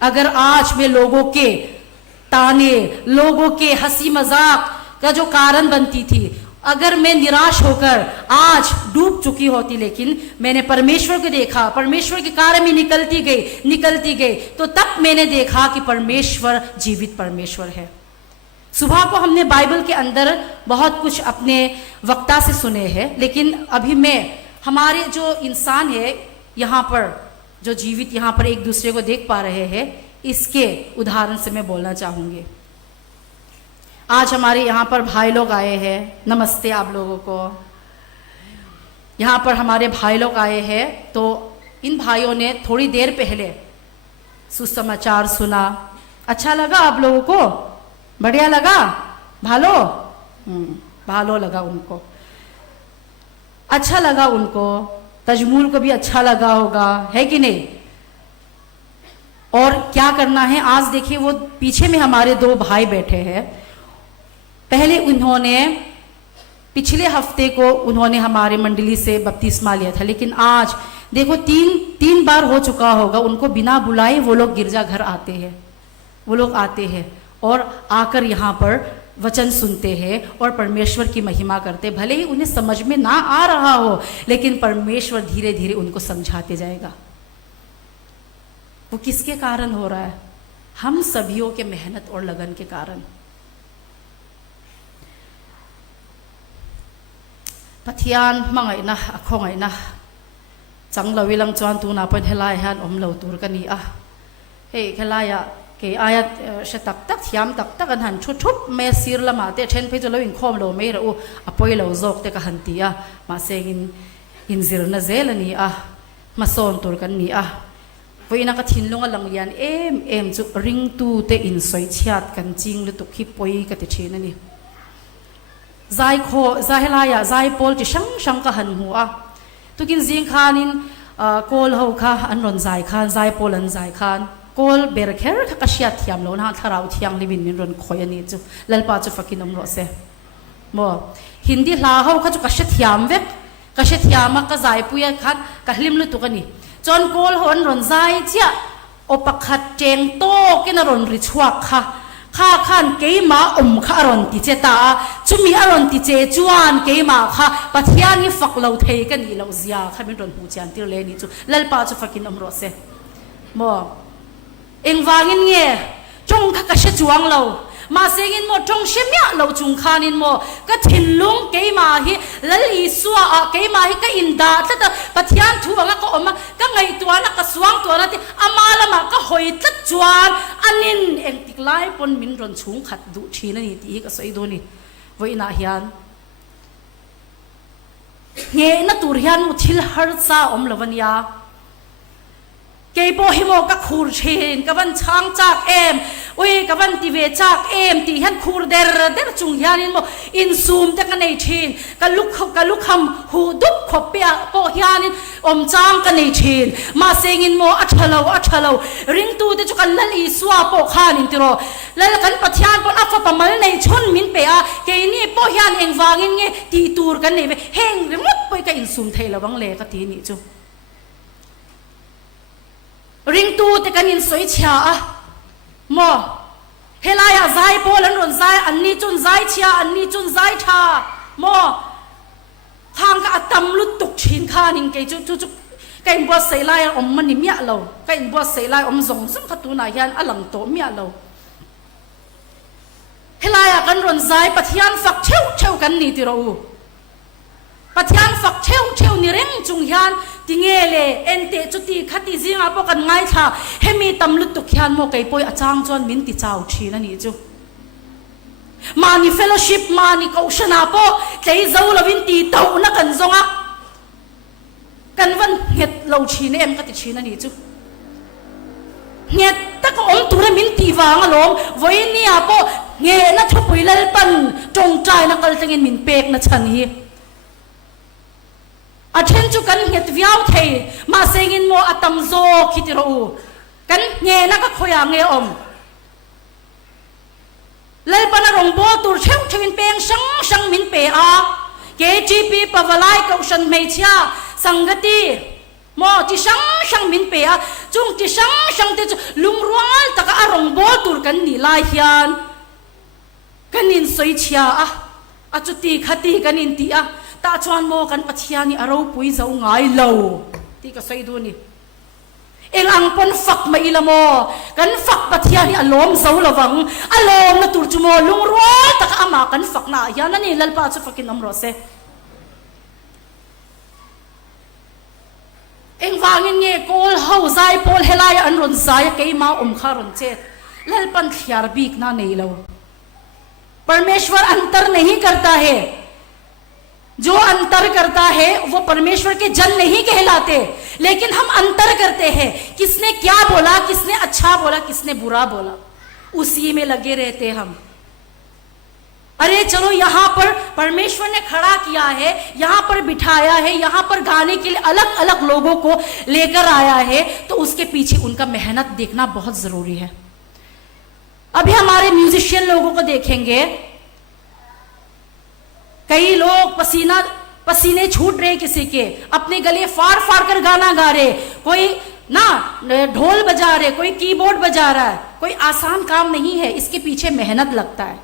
अगर आज मैं लोगों के ताने, लोगों के हंसी मजाक का जो कारण बनती थी, अगर मैं निराश होकर आज डूब चुकी होती, लेकिन मैंने परमेश्वर को देखा, परमेश्वर के कार्य में निकलती गई, तो तब मैंने देखा कि परमेश्वर जीवित परमेश्वर है। सुबह को हमने बाइबल के अंदर बहुत कुछ अपने वक्ता से सुने हैं, लेकिन अभी हमारे जो इंसान है यहाँ पर, जो जीवित यहाँ पर एक दूसरे को देख पा रहे हैं, इसके उदाहरण से मैं बोलना चाहूँगी। आज हमारे यहाँ पर भाई लोग आए हैं, नमस्ते आप लोगों को। यहाँ पर हमारे भाई लोग आए हैं, तो इन भाइयों ने थोड़ी देर पहले सुसमाचार सुना। अच्छा लगा आप लोगों को? बढ़िया लगा? भालो लगा उनको, अच्छा लगा उनको। तजमूल को भी अच्छा लगा होगा, है कि नहीं? और क्या करना है आज देखिए, वो पीछे में हमारे दो भाई बैठे हैं। पहले उन्होंने पिछले हफ्ते को उन्होंने हमारे मंडली से बपतिस्मा लिया था, लेकिन आज देखो तीन बार हो चुका होगा, उनको बिना बुलाए वो लोग गिरजाघर आते हैं। वो लोग आते हैं और आकर यहाँ पर वचन सुनते हैं और परमेश्वर की महिमा करते। भले ही उन्हें समझ में ना आ रहा हो, लेकिन परमेश्वर धीरे धीरे उनको समझाते जाएगा। वो किसके कारण हो रहा है? हम सभियों के मेहनत और लगन के कारण। पथियान मंगाइना अखोंगाइना चंगलविलंग चुआन तुना पन हेलाय हान ओमलो तुरकनी हे खेलाया के आयत शतक तक थियाम तक अनहन छुट मैं सिर लमाते ठेन पे जलो इन खोम लो मे रो अपोय लो जोक ते कहंतिया मासे इन जिर न जेलनी मसोन तुरकनी वो इना का थिनलोंग लंगियान एम चु रिंग तू ते इन सोई छियात kan ching lu tuk hi poi ka te thina ni zai kho zahilaya zai pol ti shang ka han hu tu kin jing khanin kol ho kha an ron zai khan zai pol an zai khan kol ber kher ka shia thiam lo na tharau thiang libin min ron khoi ani chu lalpa chu fakinom ro se mo hindi la ho kha chu ka she thiam vek ka she thiama ka zai puya khan ka hlim lu tukani chon kol hon ron zai chia opakhat cheng to kina ron ri chuak kha khan keima kha ron ti che ta chumi aron ti che chuan keima kha pathian hi faklo thei kan ni lo zia kha min ron hu chan tir le ni chu lalpa chu fakin amro se mo engwangin nge จงกะเชจวงเรามาเสียงอินโมจงเชมียเราจุงคานินโมก็ถิ่นลุงเกยมาฮิละลีสัวเกยมาฮิก็อินดาแต่ปัทยานทัวงก็ออกมาก็ไงตัวนักก็สว่างตัวนั้นที่อามาละมาก็หอยตัดจวนอันนินเองติกไล่ปนมินรอนชุงขัดดุชีนั่นนี่ที่ก็ใส่ดูนี่ไว้นาฮิยันเงี้ยนัตัวฮิยันมุทิลฮาร์ซาอมละวันยาเกย์โบฮิโมก็คูร์เชนกับวันช้างจากเอ็มอุ้ยกับวันตีเวจากเอ็มตีฮันคูร์เดอจุงยานินโมอินซูมแต่กันในเชนกันลุกคำหูดุบขบเปียโบฮิานินอมจางกันในเชนมาเซงินโมอัชลาวริงตูเดจุกันลันอีสวาโปขานินติโรแล้วกันปัทยานปนอัฟปะมัลในชนมินเปียเกย์นี่โบฮิานเองวางินเงตีตูร์กันในเวเฮงเรมุดไปกับอินซูมเทลวังเลกตีนี่จูริงตูแต่กันยินสวยเชียโมเฮลายาใจโปลันรอนใจอันนี้จุนใจเชียอันนี้จุนใจชาโมทางก็อัตมลุตุกชินข้านิงเกจุกันบัวเสลายอมมันนี่เมียเรากันบัวเสลายอมส่งซึ่งขตูนายันอลังโตเมียเราเฮลายากันรอนใจปัทยานฝักเชวกันนี่ที่เราปัทยานฝักเชวนี่เร่งจุงยันติเงเลเอ็นเตจุติขัดติซิงอาปกันง่ายท่าเฮมีตำลุตุกยันโมไกปอยอาจารย์จวนมินติเจ้าชีนั่นนี่จูมานี่เฟลโลชิพมานี่เขาชนะปอใจเจ้าละวินตีเต่านักกันจงอ่ะกันวันเห็ดเราชีนี่เอ็มก็ติชีนั่นนี่จูเห็ดตะก็อมตัวมินตีวางอารมณ์ไว้นี่อาปอเงยนัทปุยเลปันจงใจนักกันจะเงินมินเปกนัชันฮีอาเช่นจุกันเห็ดวิวเทมาเซงินโมอัตมโซคิติรูกันเงยนักขยางเงยอมเลยปนรงโบตูเชววินเปงชังมินเปอาเกจีพีปวลายกชันเมเชียสังกติโมจิชังมินเปอาจุงจิชังเตจลุงรัวลตะกอรงโบตูกันนี่ลายฮิยันกันนินสวยเชียอาจุติขัดตีกันนินตีอาตาชวนโมกันปัทยานี่อารมณ์ปุยเจ้าง่ายเลวที่ก็ใส่ดูนี่เอลังปนฝักไม่ละโมกันฝักปัทยานี่อารมณ์เจ้าละวังอารมณ์น่ะตุรจโมลุงรัวตะกอามากันฝักน่ะยานั่นนี่ลัลปาจะฝักินน้ำรสเอ็งวางินเงี้ยโกลเฮาใจโพลเฮลายอันรุนใจเกยมาคารนเจตลัลปันขยารบีกน่ะनहीं लो परमेश्वर अंतर नहीं करता है जो अंतर करता है वो परमेश्वर के जन नहीं कहलाते लेकिन हम अंतर करते हैं किसने क्या बोला किसने अच्छा बोला किसने बुरा बोला उसी में लगे रहते हम अरे चलो यहाँ पर परमेश्वर ने खड़ा किया है यहाँ पर बिठाया है यहाँ पर गाने के लिए अलग अलग लोगों को लेकर आया है तो उसके पीछे उनका मेहनत देखना बहुत जरूरी है अभी हमारे म्यूजिशियन लोगों को देखेंगे कई लोग पसीने छूट रहे किसी के अपने गले फाड़ कर गाना गा रहे कोई ना ढोल बजा रहे कोई कीबोर्ड बजा रहा है कोई आसान काम नहीं है इसके पीछे मेहनत लगता है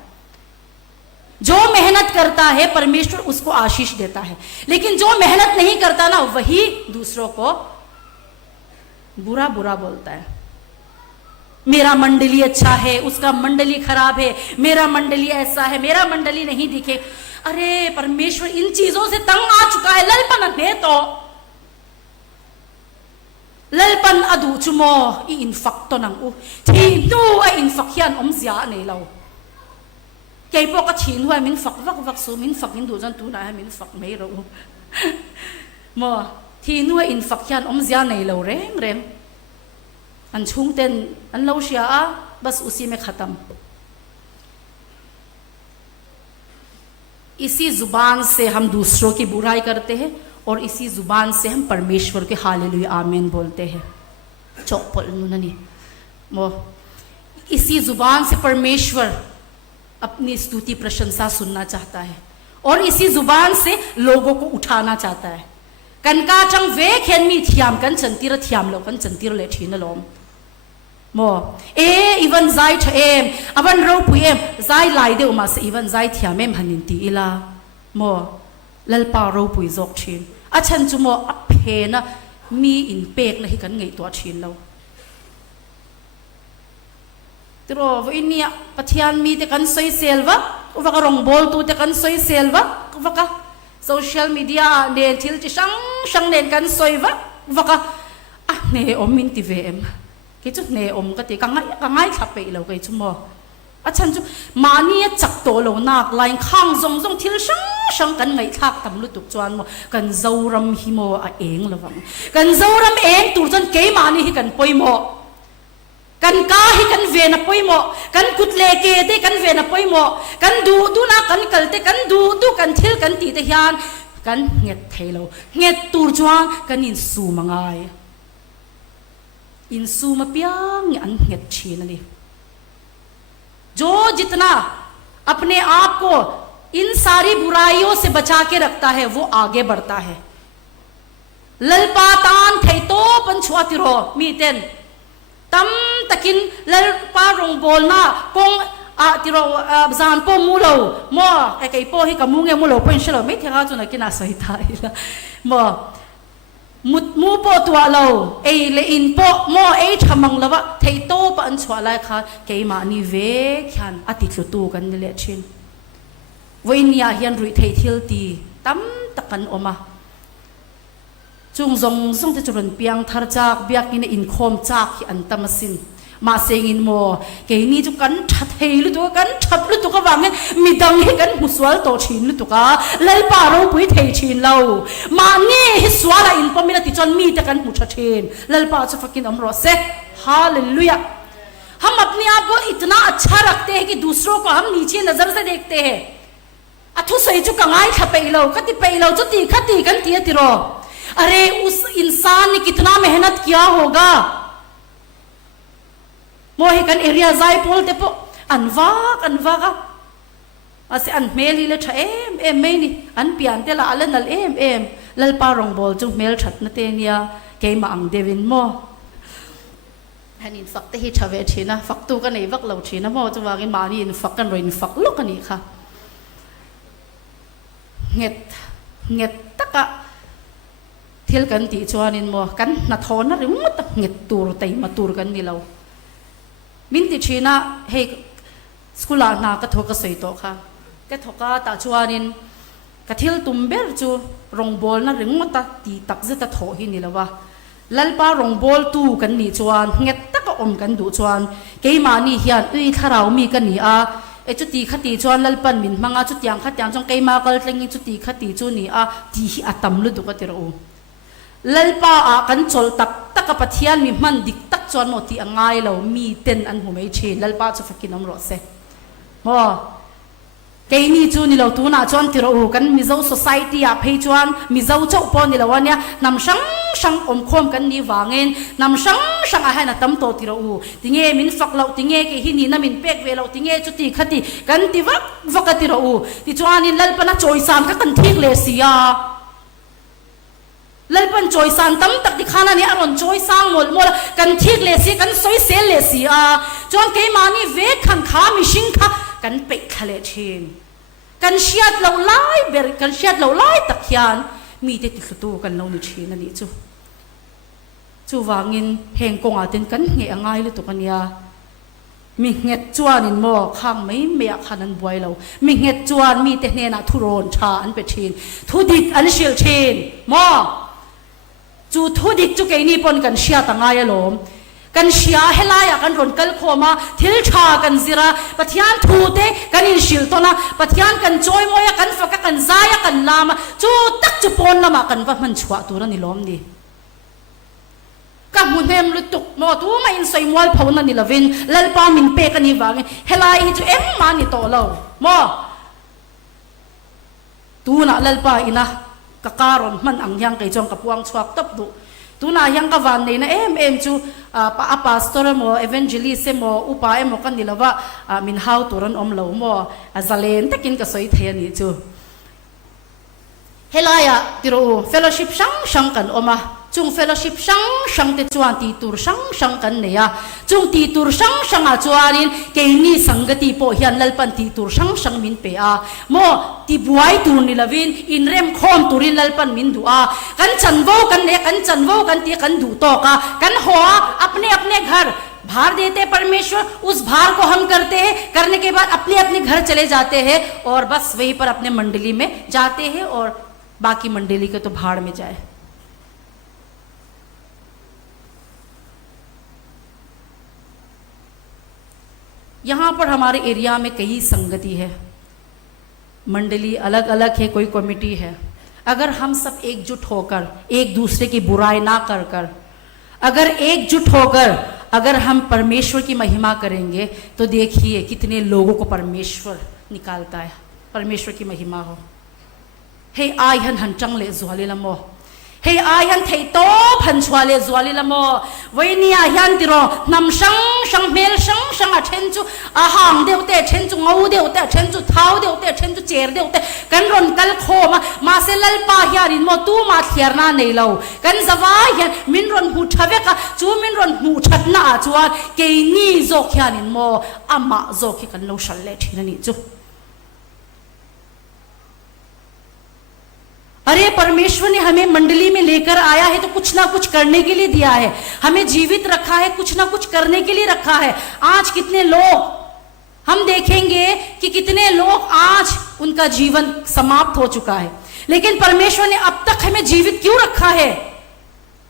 जो मेहनत करता है परमेश्वर उसको आशीष देता है लेकिन जो मेहनत नहीं करता ना वही दूसरों को बुरा बोलता है मेरा मंडली अच्छा है उसका मंडली खराब है मेरा मंडली ऐसा है मेरा मंडली नहीं दिखे अरे परमेश्वर इन चीजों से तंग आ चुका है ललपन ने तो ललपन अदु चुमो इन फक तो नंगु थी नु इन फकियन जिया नहीं लो कई पोक छीन हुआ मिन फक वक सु मिन फक इन दुजन तू ना है मिन फक नहीं रो मो थी नु इन फकियन जिया नहीं लो रेम अन छुंग तेन अन लो शिया बस उसी में खत्म इसी जुबान से हम दूसरों की बुराई करते हैं और इसी जुबान से हम परमेश्वर के हालेलुया आमीन बोलते हैं चौपल नहीं वो इसी जुबान से परमेश्वर अपनी स्तुति प्रशंसा सुनना चाहता है और इसी जुबान से लोगों को उठाना चाहता है कनका चंग वे खेन मी थियाम कन चंतीर थियाम लो कन चंतीर ले ठीन लोम मो इवन जाय ठ एम अवन रो पुएम जाय लाई दे उमा से इवन जाय थियाम एम हनिंती इला मो ललपा रो पुई जोक ठीन अछन चुमो अफेना मी इन पेक नहीं कन ngei तो ठीन लो tiro vo inia pathian mi te kan soi selwa waka rong bol tu te kan soi selwa waka social media ne thil chi sang nen kan soi waka ne omin ti vm ki chu ne om ka ti ka ngai thape lo kai chu mo achan chu mani chak to lo nak line khang zong thil sang kan ngai thak tam lu tuk chuan mo kan zoram hi mo a eng lawang kan zoram eng tur chan ke mani hi kan poi mo kan ka hi kan ve na poi mo kan kutle ke te kan ve na poi mo kan du na kan kalte kan du kan thil kan ti te hian kan nget thelo nget tur chuan kan in su mangai in su ma piang an nget chin ani जो जितना अपने आप को इन सारी बुराइयों से बचा के रखता है वो आगे बढ़ता है ललपातान थे तो पंचुआ तिरो मीतेन तम तकिन ललपा रोंग बोलना कोंग तिरो जान पो मुलो मो कई पो ही कमुंगे मुलो पंचलो में थे गाजो ना किना सही था मो mu po tua lo ei le in po mo ei thamang lawa thei to pa an chwala kha ke ma ni ve khan ati thlu tu kan le chin voinia hian rui thei thil ti tam takan oma chung zong te churan piang thar chak biak in in khom chak hi an tamasin ma sengin mo ke ni chu kan that hei lu tu kan thap lu tu ka wang mi dang he kan muswal to thin lu tu ka lal pa ro pui thei thin lo ma ni hi swala in pomina ti chon mi te kan mu tha thin lal pa chu fakin amro se hallelujah हम अपने आप को इतना अच्छा रखते हैं कि दूसरों को हम नीचे नजर से देखते हैं अथु सही जो कंगाई खपेलो कति पेलो जो ती खती कन ती तिरो अरे उस इंसान ने कितना मेहनत किया होगा मोहे कन एरिया जाय पोलते पो अनवा का असे अन मेल ले छ एम मेनी अन पियान ते ला अलन एम लल पा रोंग बोल जो मेल छत न ते निया के मा अंग देविन मो हनिन फक ते hi chave thina fak tu ka nei vak lo thina mo chu wangin mani in fak kan roin fak lo kani kha nget taka thil kan ti chuanin mo kan na thon na ring ta nget tur tai ma tur kan ni lo min ti thina he skula na ka thoka sei to kha ka thoka ta chuanin ka thil tumber chu rong bol na ring ta ti tak ze ta tho hi ni lawa lalpa rong bol tu kan ni chuan nget taka om kan du chuan keima ni hian ui tharau mi kan ni a e chu ti khati chuan lalpan min manga chu tiang khatyang chong keima kal tlengi chu ti khati chu ni a ti hi atam lu du ka tiro lalpa a kan chol tak taka pathian mi man dik tak chuan mo ti angai lo mi ten an hu mei che lalpa chu fakin am ro se mo keini chu ni lo tu na chuan tiro kan mizo society a phei chuan mizo chau pon ni lo ania nam sang om khom kan ni wangin nam sang a hana tam to tiro tinge min fak lo tinge ke hi ni na min pek ve lo tinge chu ti khati kan ti vak tiro ti chuan in lalpana choisan ka kan thik le sia lalpan choisan tam tak di khana ni aron choisang mol kan thik le si kan soi sel le sia chuan ke mani ve khan kha mi sing kha kan pe khale thin kan shiat lo lai ber kan shiat lo lai tak hian mi te ti tu kan lo ni thin ani chu wangin heng kong aten kan nge angai lu tu kan ya mi nget chuan in mo khang mai me khanan buai lo mi nget chuan mi te hne na thuron tha an pe thin thu dik an shil thin mo chu thu dik chu ke ni pon kan shiat angai alom kan shia helaya kan ron kal khoma thil tha kan zira pathian thu te kan in shil to na pathian kan choi moya kan faka kan zaya kan lama chu tak chu pon lama kan va man chua tu ra ni lom ni ka munem lu tuk mo tu ma in soi mol phona ni lovin lalpa min pe kan ni wang helai chu em ma ni to lo mo tu na lalpa ina ka karon man ang yang kai chong ka puang chuak tap du tuna yang ka van nei na em chu pa pastor mo evangelist mo upa mo kan nilawa min how turan om lo mo azalen takin ka soi the ni chu helaya tiro fellowship sang kan oma chung fellowship sang te chuan ti tur sang kan neya chung ti tur sang a chuanin ke ni sangati po hian lalpan ti tur sang min pe a mo ti buai tur ni lavin in rem khom turin lalpan min du a kan chanvo kan ne kan chanvo kan ti kan du to ka kan ho apne ghar भार देते हैं परमेश्वर, उस भार को हम करते हैं, करने के बाद अपने अपने घर चले जाते हैं और बस वहीं पर अपने मंडली में जाते हैं और बाकी मंडली के तो भाड़ में जाए। यहां पर हमारे एरिया में कई संगति है, मंडली अलग अलग है, कोई कमेटी है। अगर हम सब एकजुट होकर एक दूसरे की बुराई ना कर कर, अगर एकजुट होकर अगर हम परमेश्वर की महिमा करेंगे तो देखिए कितने लोगों को परमेश्वर निकालता है। परमेश्वर की महिमा हो। हे आयन हंचंग ले जुआली लमो, हे आयन थे तो भंसवाले जुआली लमो, वही नहीं आयन तिरो नम शंग शंग मेल शंग शंग अठेंचु आहांग देवते अठेंचु ngau देवते अठेंचु थाव देवते अठेंचु चेर देवते कन रोन कल खो मा से लल पाहिया रिन मो तू मा थियरना नहीं लो कन जवाय मिन रोन हुठवे का चू मिन रोन हुठना चुआ के नी जोख्या रिन मो अम्मा जोखे कन लो शल्ले ठिननी चु। अरे परमेश्वर ने हमें मंडली में लेकर आया है तो कुछ ना कुछ करने के लिए दिया है, हमें जीवित रखा है, कुछ ना कुछ करने के लिए रखा है। आज कितने लोग हम देखेंगे कि कितने लोग आज उनका जीवन समाप्त हो चुका है, लेकिन परमेश्वर ने अब तक हमें जीवित क्यों रखा है?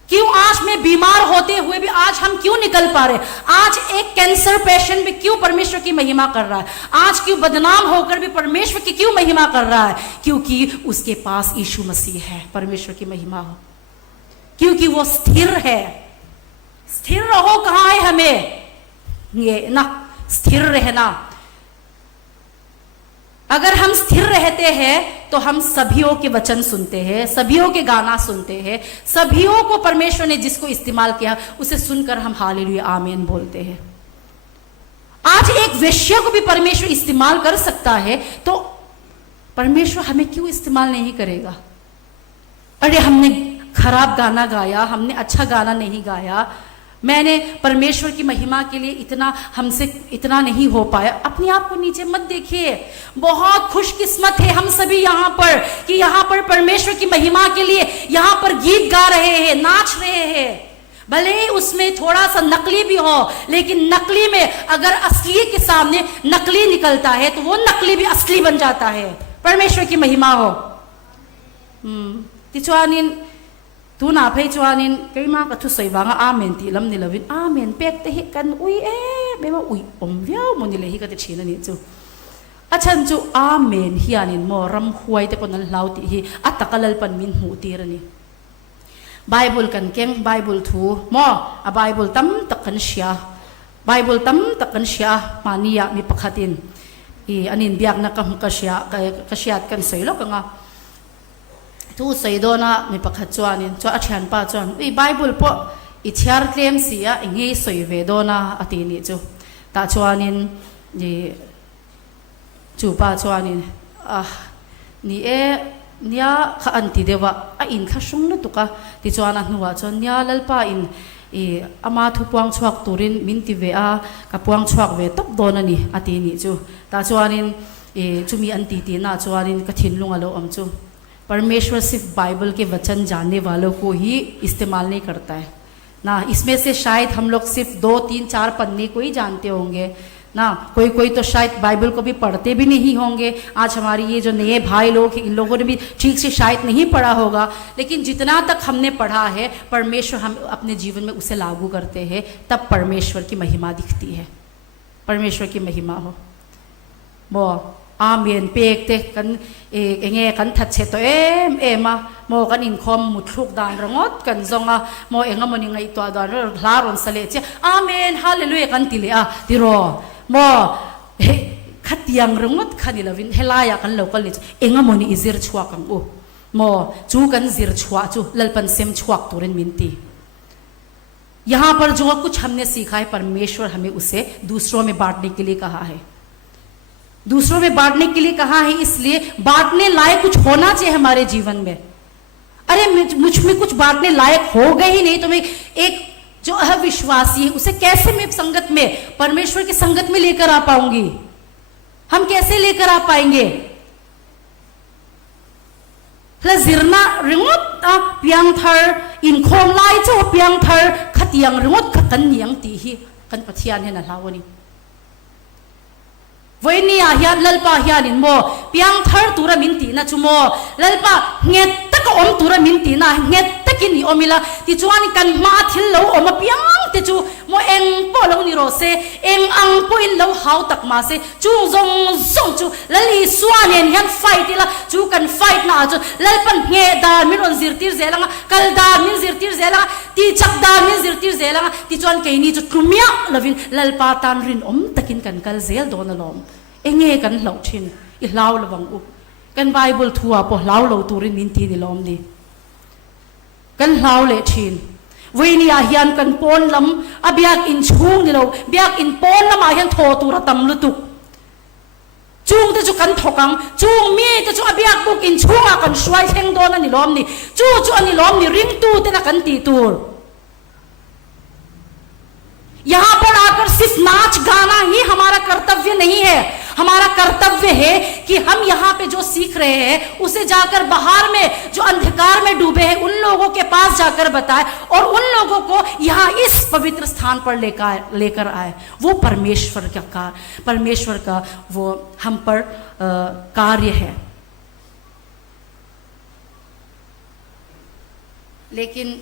क्यों आज में बीमार होते हुए भी आज हम क्यों निकल पा रहे? आज एक कैंसर पेशेंट भी क्यों परमेश्वर की महिमा कर रहा है? आज क्यों बदनाम होकर भी परमेश्वर की क्यों महिमा कर रहा है? क्योंकि उसके पास यीशु मसीह है। परमेश्वर की महिमा हो, क्योंकि वो स्थिर है। स्थिर रहो कहाँ है हमें ये ना, स्थिर रहना। अगर हम स्थिर रहते हैं तो हम सभियों के वचन सुनते हैं, सभियों के गाना सुनते हैं, सभियों को परमेश्वर ने जिसको इस्तेमाल किया उसे सुनकर हम हालेलुया आमीन बोलते हैं। आज एक वेश्या को भी परमेश्वर इस्तेमाल कर सकता है तो परमेश्वर हमें क्यों इस्तेमाल नहीं करेगा? अरे हमने खराब गाना गाया, हमने अच्छा गाना नहीं गाया, मैंने परमेश्वर की महिमा के लिए हमसे इतना नहीं हो पाया। अपने आप को नीचे मत देखिए। बहुत खुशकिस्मत है हम सभी यहाँ पर कि यहाँ पर परमेश्वर की महिमा के लिए यहाँ पर गीत गा रहे हैं, नाच रहे हैं। भले ही उसमें थोड़ा सा नकली भी हो, लेकिन नकली में अगर असली के सामने नकली निकलता है तो वो नकली भी असली बन जाता है। परमेश्वर की महिमा हो। तिचवानिन तू ना फे चवानिन कई मा कथु सैबांगा आमेन ती लम निलविन आमेन पेक ते हिकन उई ए बेमा उई ओमव्याव मोनिले हि कते छिननि चु अछन चु आमेन हियानिन मो रम हुआई ते कोनल लाउति हि अतकलल पन मिन हु तिरनि बाइबल कन केंग बाइबल थु मो आ बाइबल तम तकन शिया बाइबल तम तकन शिया मानिया mi pakhatin I anin biak na kam kasyat kan selo kanga tu saidona mi pakhat chuanin chu athian pa chuan I Bible po I thiar tlem sia ingi soivedona atini chu ta chuanin ni chu pa chuanin ni nia kha anti dewa a in kha sung na tuka ti chuana hnuwa chuan nia lalpa in ama thu puang chuak turin minti ve a ka puang chuak ve tok don ani atini chu ta chuanin chumi anti ti na chuanin ka thin lunga lo am chu परमेश्वर सिर्फ Bible के वचन जानने वालों को ही इस्तेमाल नहीं करता है ना। इसमें से शायद हम लोग सिर्फ 2, 3, 4 पन्ने को ही जानते होंगे ना, कोई तो शायद बाइबल को भी पढ़ते भी नहीं होंगे। आज हमारी ये जो नए भाई लोग इन लोगों ने भी ठीक से शायद नहीं पढ़ा होगा, लेकिन जितना तक हमने पढ़ा है परमेश्वर हम अपने जीवन में उसे लागू करते हैं, तब परमेश्वर की महिमा दिखती है। परमेश्वर की महिमा हो वो आमीन पेकते कन एंगे कन थच्छे तो एमा मो कन इनकम मुठुक दान रंगोत कन जोंगा मो एंगा मोनिंगा इतो दान लारोन सलेचे आमीन हालेलुया कन तिले तिरो मो हे खतियांग रंगोत खनिलविन हेलाया कन लोकल लिच एंगा मोनी इजिर छुआ कन ओ मो चू कन जिर छुआ चू ललपन सेम छुआ तुरन मिनती। यहाँ पर जो कुछ हमने सीखा है परमेश्वर हमें उसे दूसरों में बांटने के लिए कहा है, दूसरों में बांटने के लिए कहा है, इसलिए बांटने लायक कुछ होना चाहिए हमारे जीवन में। अरे मुझ में कुछ बांटने लायक हो गए ही नहीं तो मैं एक जो अविश्वासी है उसे कैसे मैं संगत में परमेश्वर की संगत में लेकर आ पाऊंगी? हम कैसे लेकर आ पाएंगे? जिरना रिंगोत पियांग थर इनकोम लाई जो पियांग थर खतियांग रिंगोत खतन नियंग ती ही kan pathian hen alawani voinia hian lalpa hian in mo piang thar tura minti na chumo lalpa nget tak om tura minti na nget takin ni omila ti chuan kan ma thil lo om piang te chu mo eng po lo ni ro se eng ang po in lo hau tak ma se chu zong zong chu lali suan hen hian fight la chu kan fight na chu lalpan nge da min on zirtir zelanga kal da min zirtir zelanga ti chak da min zirtir zelanga ti chuan ke ni chu tumia lovin lalpa tan rin om takin kan kal zel don alom enge kan lo thin I lau lawang u kan bible thua po lau lo turin min ti ni lom ni kan lau le thin Winia hian kan pon lam abiak in chung ni lo biak in pon lam a hian tho tura tam lutuk chung te chu kan thokang chung mi te chu abiak buk in chunga kan shwai theng don ani lom ni chu ani lom ni ring tu te na kan ti tur यहाँ पर आकर सिर्फ नाच गाना ही हमारा कर्तव्य नहीं है हमारा कर्तव्य है कि हम यहाँ पे जो सीख रहे हैं उसे जाकर बाहर में जो अंधकार में डूबे हैं उन लोगों के पास जाकर बताएं और उन लोगों को यहाँ इस पवित्र स्थान पर लेकर आए वो परमेश्वर का वो हम पर कार्य है लेकिन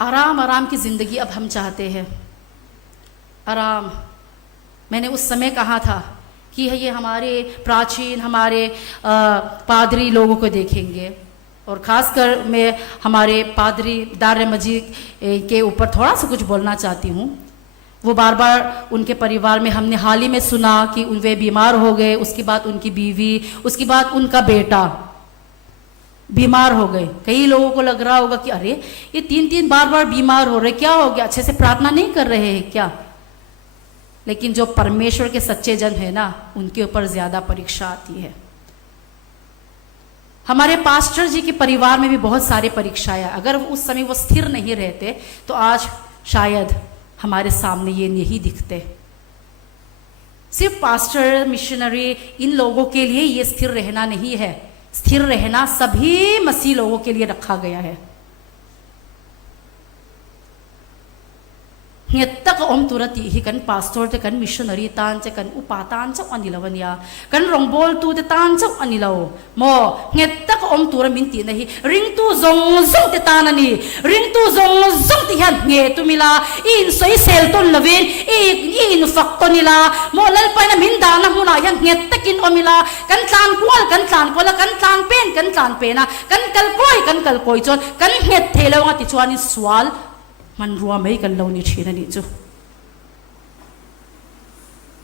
आराम की जिंदगी अब हम चाहते हैं आराम मैंने उस समय कहा था कि ये हमारे प्राचीन हमारे पादरी लोगों को देखेंगे और ख़ासकर मैं हमारे पादरी दार मजीद के ऊपर थोड़ा सा कुछ बोलना चाहती हूँ वो बार बार उनके परिवार में हमने हाल ही में सुना कि वे बीमार हो गए उसके बाद उनकी बीवी उसके बाद उनका बेटा बीमार हो गए कई लोगों को लग रहा होगा कि अरे ये 3 बार बीमार हो रहे क्या हो गया अच्छे से प्रार्थना नहीं कर रहे हैं क्या लेकिन जो परमेश्वर के सच्चे जन है ना उनके ऊपर ज्यादा परीक्षा आती है हमारे पास्टर जी के परिवार में भी बहुत सारे परीक्षाएं अगर उस समय वो स्थिर नहीं रहते तो आज शायद हमारे सामने ये नहीं दिखते सिर्फ पास्टर मिशनरी इन लोगों के लिए ये स्थिर रहना नहीं है स्थिर रहना सभी मसीह लोगों के लिए रखा गया है तक ओम तुरती ही कन पास्टर ते कन मिशनरी तान चे कन उपा तान च अनिलवनिया कन रोंगबोल तू ते तान च अनिलो मो तक ओम तुर मिनती नहीं रिंग तू जोंग जोंग ते ताननी रिंग तू जोंग जोंग ते हन nge tu mila in soi sel ton lovin in fak to nila mo lal pa na minda na huna yan takin omila kan tlan kwal kan tlan pen na kan kal koi chon kan het thelo nga ti chuan in swal man ruwa mai kan lo ni thina ni chu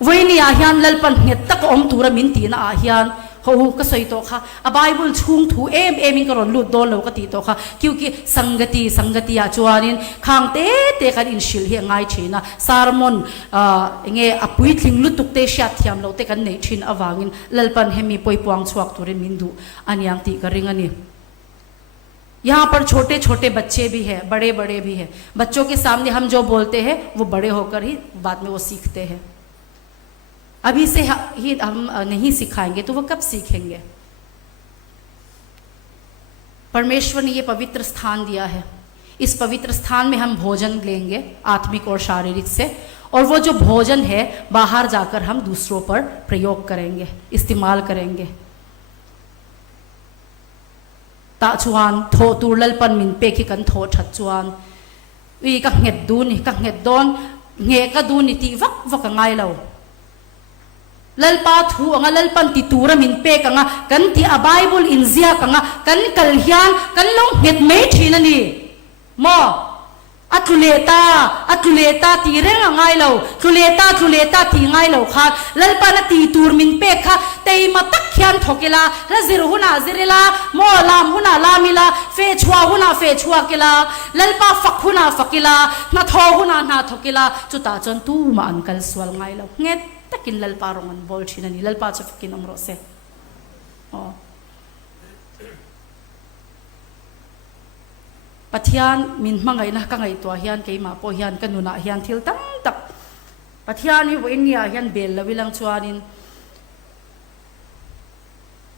voini a hian lalpan het tak om tura min ti na a hian ho ka soi to kha a bible chung thu em in karon lut don lo ka ti to kha kyuki sangati a chuanin khang te kan in shil hi ngai thina sarmon nge apui thling lutuk te sha thiam lo te kan nei thin awangin lalpan hemi poi puang chuak turin mindu anyang ti ka ringani यहाँ पर छोटे छोटे बच्चे भी हैं बड़े भी हैं बच्चों के सामने हम जो बोलते हैं वो बड़े होकर ही बाद में वो सीखते हैं अभी से ही हम नहीं सिखाएंगे तो वो कब सीखेंगे परमेश्वर ने ये पवित्र स्थान दिया है इस पवित्र स्थान में हम भोजन लेंगे आत्मिक और शारीरिक से और वो जो भोजन है बाहर जाकर हम दूसरों पर प्रयोग करेंगे इस्तेमाल करेंगे ta chuan tho turlal pan min pe ki kan tho that chuan wi ka nget du ni ka nget don nge ka du ni ti vak ngai lo lal pa thu anga lal pan ti tura min pe ka nga kan ti a bible in zia ka nga kan kal hian kan lo nget me thina ni mo atuleta ti renga ngai lo tuleta ti ngai lo kha lal pa na ti tur min pe kha tei ma tak khian thokela razir huna zirila mo lam huna lamila fe chua kila lal pa fak huna fakila na tho huna na thokila chuta chon tu ma an kal swal ngai lo nget takin lal pa rongan bol thina ni lal pa chafikin amro se pathian min mangai na ka ngai to hian keima po hian kanuna hian thil tam tak pathian hi voinia hian bel lawilang chuanin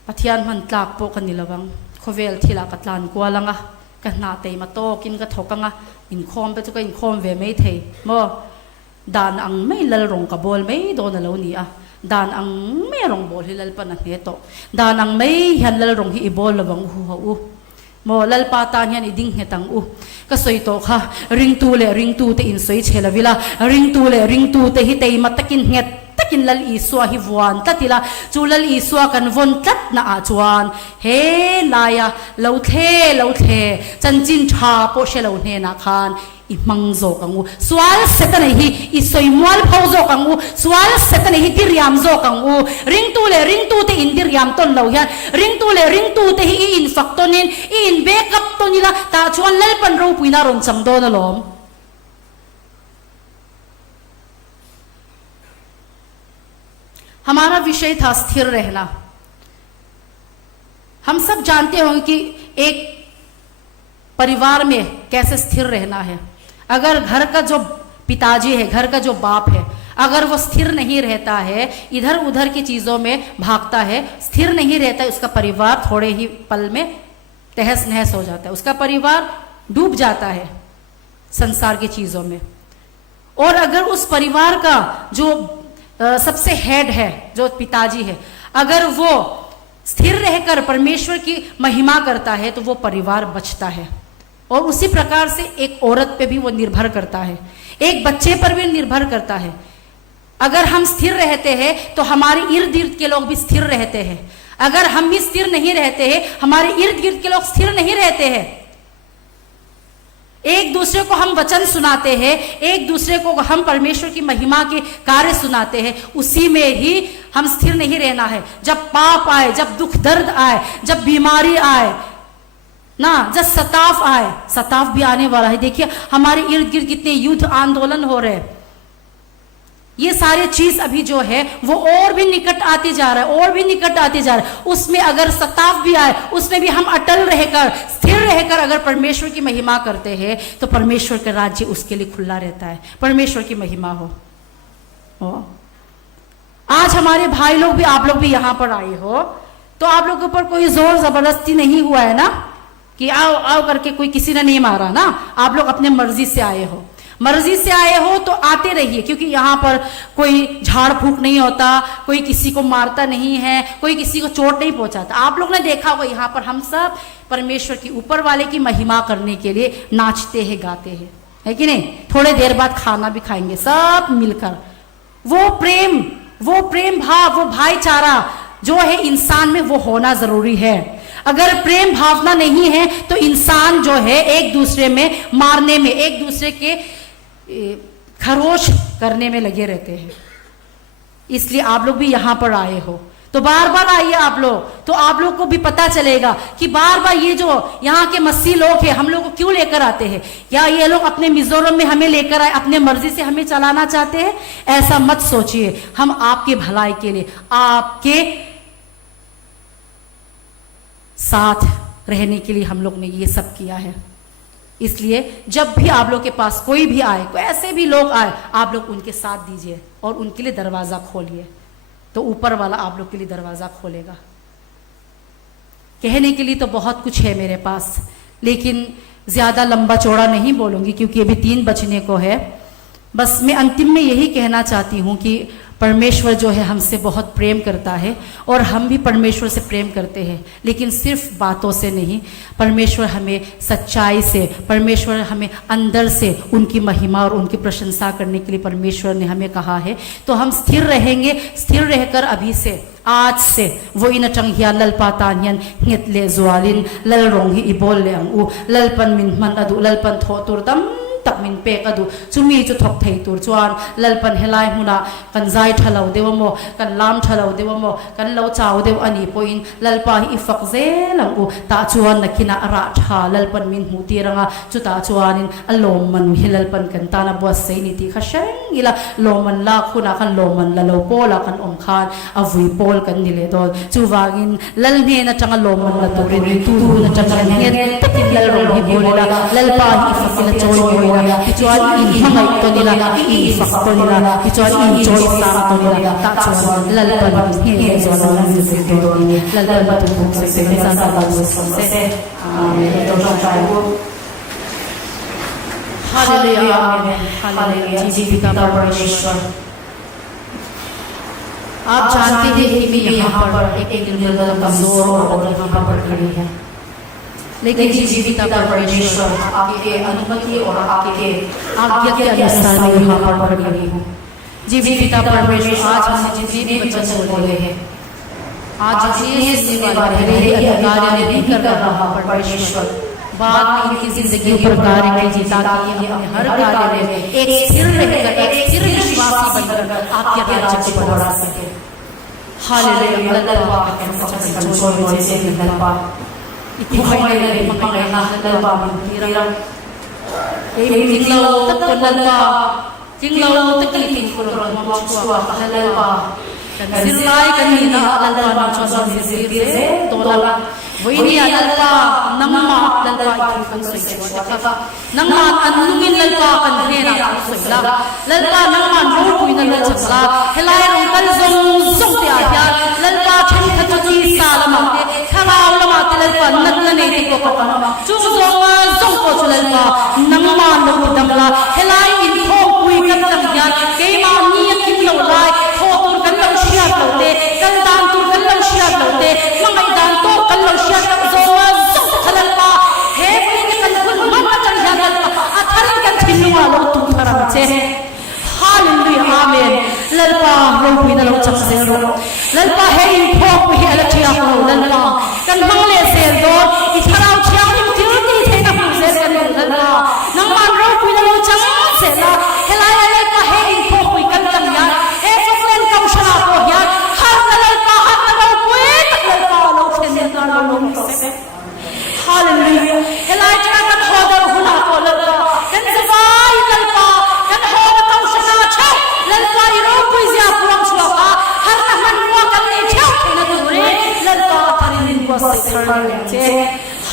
pathian man tlak po kanilawang khovel thila katlan kwalanga ka na te ma to kin ka thokanga in khom pe chu ka in khom ve mai thei mo dan ang may lalrong kabol may do na law niya dan ang merong bol hilal pa na neto dan ang may hanlalrong hi ibol labang huhau mo lalpatan yan iding hetang kasoy to ka ring tu te insoy chela vila ring tu te hitay matakin het takin lal iswa hi vuan tatila chulal iswa kan von tat na achuan he laya lo the chanchin tha po shelo ne na khan imangzo kangu swal setan hi isoi mual phauzo kangu swal setan hi diriam zo kangu ring tu te indiriam ton lo yan ring tu te hi in faktonin in backup to nila ta chuan lalpan ro puina ron chamdo na lom हमारा विषय था स्थिर रहना। हम सब जानते होंगे कि एक परिवार में कैसे स्थिर रहना है। अगर घर का जो पिताजी है, घर का जो बाप है, अगर वो स्थिर नहीं रहता है, इधर उधर की चीज़ों में भागता है, स्थिर नहीं रहता है, उसका परिवार थोड़े ही पल में तहस नहस हो जाता है, उसका परिवार डूब जाता है संसार की चीज़ों में। और अगर उस परिवार का जो सबसे हेड है, जो पिताजी है, अगर वो स्थिर रहकर परमेश्वर की महिमा करता है तो वो परिवार बचता है। और उसी प्रकार से एक औरत पे भी वो निर्भर करता है, एक बच्चे पर भी निर्भर करता है। अगर हम स्थिर रहते हैं तो हमारे इर्द गिर्द के लोग भी स्थिर रहते हैं। अगर हम भी स्थिर नहीं रहते हैं, हमारे इर्द गिर्द के लोग स्थिर नहीं रहते हैं। एक दूसरे को हम वचन सुनाते हैं, एक दूसरे को हम परमेश्वर की महिमा के कार्य सुनाते हैं, उसी में ही हम स्थिर नहीं रहना है। जब पाप आए, जब दुख दर्द आए, जब बीमारी आए ना, जब सताव आए, सताव भी आने वाला है। देखिए हमारे इर्द गिर्द कितने युद्ध आंदोलन हो रहे हैं, ये सारे चीज अभी जो है वो और भी निकट आती जा रहा है, और भी निकट आती जा रहा है। उसमें अगर सताव भी आए, उसमें भी हम अटल रहकर, स्थिर रहकर अगर परमेश्वर की महिमा करते हैं तो परमेश्वर का राज्य उसके लिए खुला रहता है। परमेश्वर की महिमा हो। आज हमारे भाई लोग भी, आप लोग भी यहां पर आए हो तो आप लोगों के ऊपर कोई जोर जबरदस्ती नहीं हुआ है ना, कि आओ आओ करके कोई किसी ने नहीं मारा ना। आप लोग अपने मर्जी से आए हो, मर्जी से आए हो तो आते रहिए, क्योंकि यहाँ पर कोई झाड़ फूक नहीं होता, कोई किसी को मारता नहीं है, कोई किसी को चोट नहीं पहुंचाता। आप लोग ने देखा होगा यहाँ पर हम सब परमेश्वर की, ऊपर वाले की महिमा करने के लिए नाचते हैं, गाते हैं, है कि नहीं। थोड़े देर बाद खाना भी खाएंगे सब मिलकर। वो प्रेम भाव, वो भाईचारा जो है इंसान में, वो होना जरूरी है। अगर प्रेम भावना नहीं है तो इंसान जो है एक दूसरे में मारने में, एक दूसरे के खरोच करने में लगे रहते हैं। इसलिए आप लोग भी यहां पर आए हो तो बार बार आइए आप लोग, तो आप लोग को भी पता चलेगा कि बार बार ये जो यहाँ के मसीह लोग हैं हम लोग को क्यों लेकर आते हैं। या ये लोग अपने मिजोरम में हमें लेकर आए, अपने मर्जी से हमें चलाना चाहते हैं? ऐसा मत सोचिए। हम आपके भलाई के लिए, आपके साथ रहने के लिए हम लोग ने ये सब किया है। इसलिए जब भी आप लोग के पास कोई भी आए, कोई ऐसे भी लोग आए, आप लोग उनके साथ दीजिए और उनके लिए दरवाजा खोलिए, तो ऊपर वाला आप लोग के लिए दरवाजा खोलेगा। कहने के लिए तो बहुत कुछ है मेरे पास, लेकिन ज्यादा लंबा चौड़ा नहीं बोलूंगी क्योंकि अभी 3 बजने को है। बस मैं अंतिम में यही कहना चाहती हूँ कि परमेश्वर जो है हमसे बहुत प्रेम करता है और हम भी परमेश्वर से प्रेम करते हैं, लेकिन सिर्फ बातों से नहीं। परमेश्वर हमें सच्चाई से, परमेश्वर हमें अंदर से उनकी महिमा और उनकी प्रशंसा करने के लिए परमेश्वर ने हमें कहा है। तो हम स्थिर रहेंगे, स्थिर रहकर अभी से, आज से वो इन चंगिया ललपातानियन हित ले जुआलिन लल रोंगी इबोल ले अंगु ललपन मिनमन अदु ललपन थोतुरदम तक मिन पेक अदु चुमी चु थोक थई तुर चुआन ललपन हेलाई हुना कन जाय ठलौ देवमो कन लाम ठलौ देवमो कन लो चाव देव अनि पोइन ललपा हि इफक जे लंगु ता चुआन नखिना अरा ठा ललपन मिन हु तिरंगा चुता चुआनिन अलोमन हिललपन कन ताना बस सै नीति खशंग इला लोमन ला खुना कन लोमन ललो पोला कन ओमखान अवुई पोल कन निले दो चुवागिन ललने न चंगा लोमन ल तोरिन तू न चंगा ने तकिन लल रो हि बोलेला ललपा हि इफक ल चोय Kecuali ini itu nila, ini faktor nila, kecuali ini joisa atau nila, tak cuma lalpan ini jualan sesuatu ini, lalpan tubuh sesuatu sahaja sesuatu. Amin. Hallelujah आमीन हालेलुया जी पिता परमेश्वर आप जानते हैं कि मैं यहाँ पर एक निर्बल कमजोर और यहाँ पर खड़ी है, लेकिन जी पिता परमेश्वर आपके अनुमति और आपके आज्ञा के अनुसार मैं यहाँ पर खड़ी हूँ। जी पिता परमेश्वर आज हम जितने भी वचन बोले हैं, आज जितने सुनने वाले मेरे अधिकार नहीं कर रहा परमेश्वर, बाद में इनकी जिंदगी पर कार्य कीजिए ताकि ये अपने हर कार्य में एक स्थिर रहकर एक स्थिर विश्वासी बनकर आपके राज्य को बढ़ा सके। हालेलुया लल्ला कंट्रोल से लल्ला इतनी बड़ी मंगना लल्ला मंदिरा tinglaw lल्ला tinglaw taklitin ko mawswa lल्ला kan sirlai kanina lल्ला mawswa sirse tola Wini lल्ला nangma lल्ला ikon soiwa nangma anungin lल्ला kan hena soila lल्ला nangma nopui na lachla helai rong kal zong te ahya lल्ला chen khachati salama te khalaw lama te lल्ला natna ne te ko pa chu zong ko lल्ला nangma no damla helai in tho pui kan tam ya ke ma ni kim lo lai tho tur kan lo shia lo te kan dan tur kan lo shia lo te mangai dan to kan lo shia zong khalalla he pui ni kan kun ma chal ya lल्ला atharin kan thinwa lo tu tharam che Hallelujah, Amen. Lल्ला ro pui na lo chak se ro lल्ला he in tho pui he ala chia lo lल्ला kan mang le se do I tharau chia ni til ti the na pu se lल्ला nang man ro pui na lo chak se la helai ale ka he in tho pui kan tam ya he soklen kam shana ko ya har lल्ला har na lo pui lल्ला lo chen na lo se Hallelujah. Helai chana kan hodar huna ko lल्ला kan zawai lल्ला kan hoda tau shana cha lल्ला I ro pui zia puang chwa ka har na man wa kan ni chau na dure lल्ला tharin ko se thar che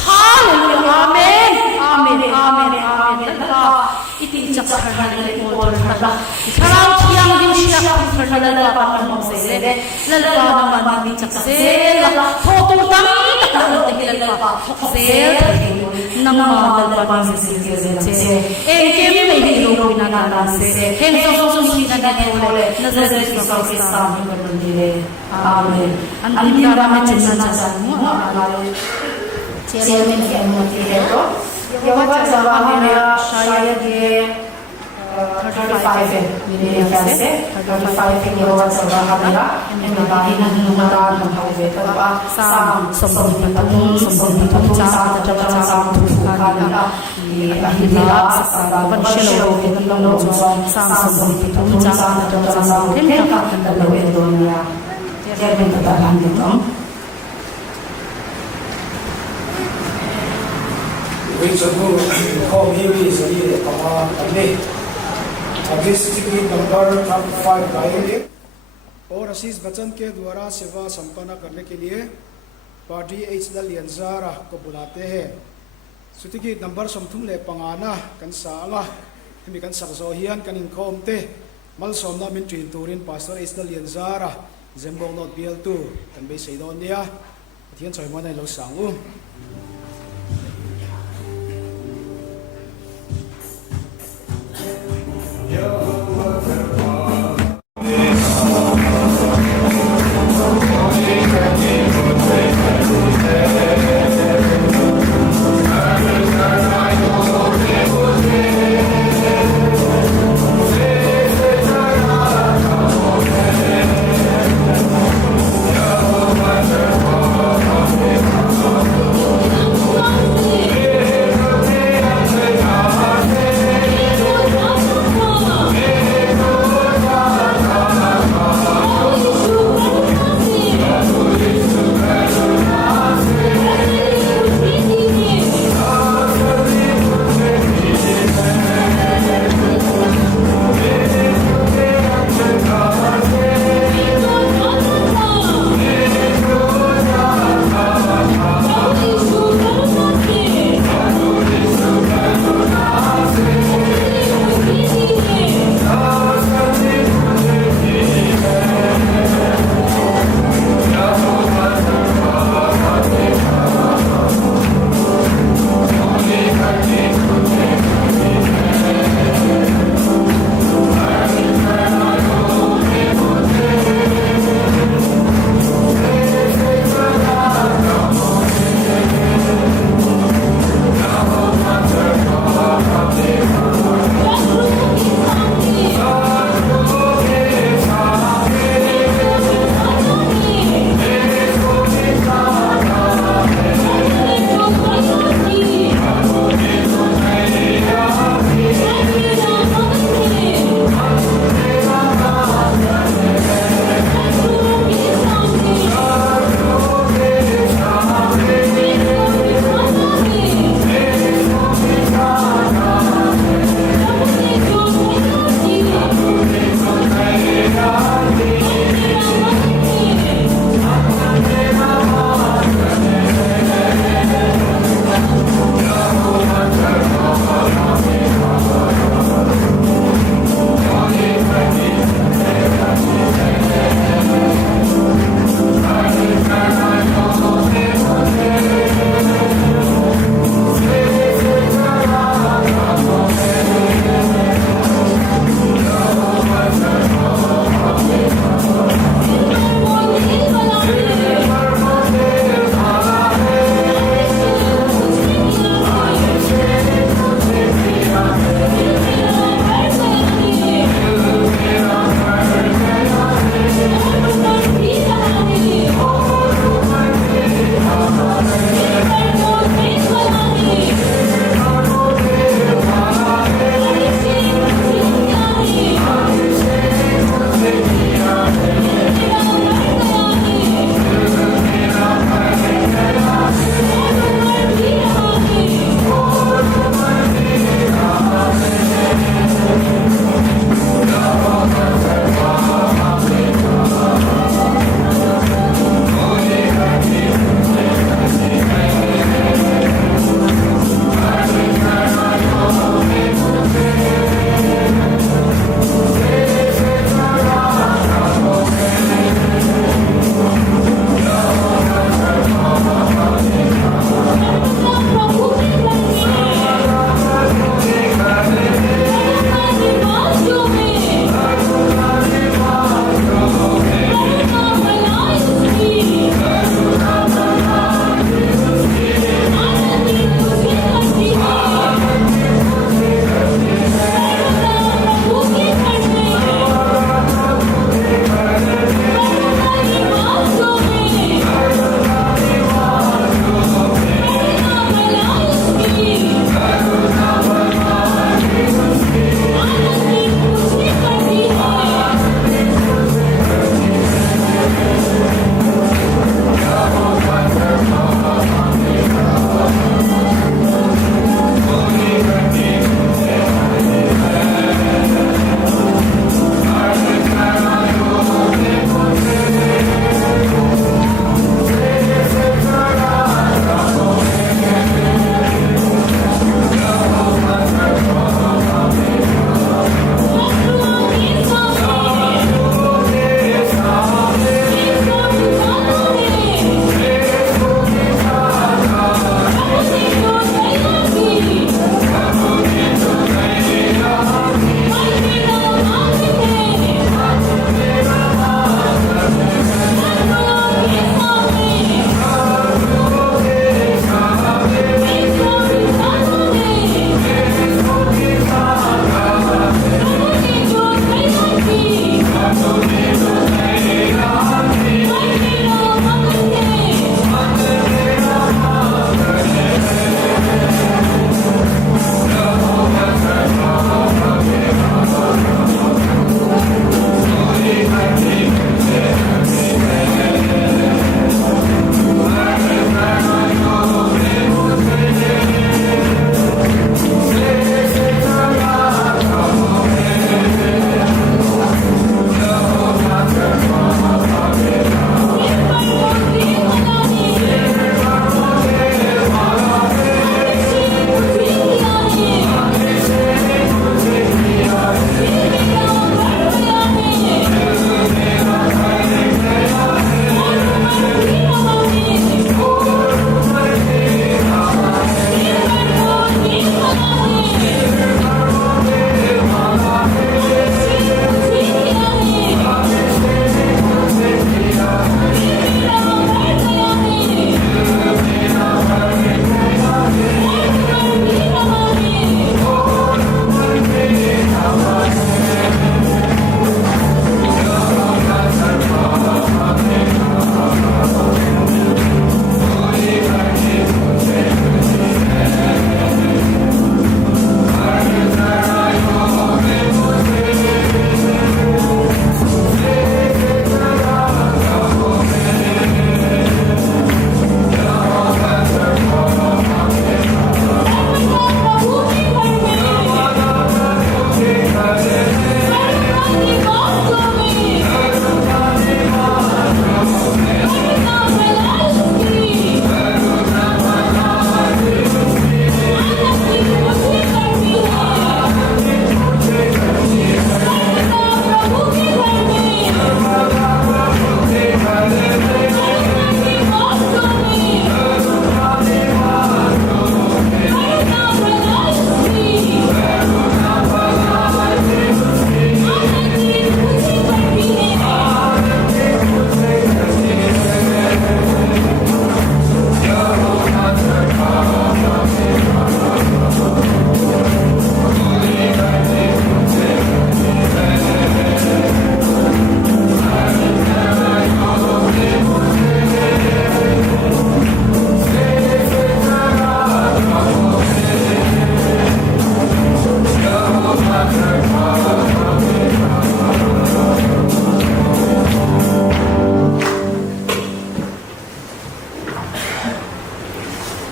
Hallelujah. Amen. Amen. Amen. Amen. lल्ला iti chak thar na le ko thar kharau thiang dim shia thar na lल्ला pa mo se le lल्ला na man ni chak se la tho tu tam tak na te lल्ला pa se nang ma lल्ला pa se che en ke me hi lo na na se hen so ni na na le nazar se so se sam कर दिए आमीन अंतिम बार में चुनना चाहूंगा chairman की अनुमति है तो यहोवा सभा में शायद ये 35 है मेरे ख्याल से 35 है यहोवा सभा मेरा मैं बाकी नहीं मता नहीं है तो साम संबंधित तुम चार साम तुम ये अहिला वंशलो के लो साम संबंधित तुम चार साम थे का लो ये दुनिया चेयरमैन का हम देखो और आशीष बच्चन के द्वारा सेवा संपन्न करने के लिए पार्टी एच लियंजारा को बुलाते हैं सुति की नंबर समथुम ले पंगाना कन साला हिमी कन सकजोहियन कन इनकोमते मल सोमना मिन ट्रिन तुरिन पास्टर एच लियंजारा जेम्बोंग नोट बियल टू कन बे सेदोनिया थियन छोयमोन लो सांगु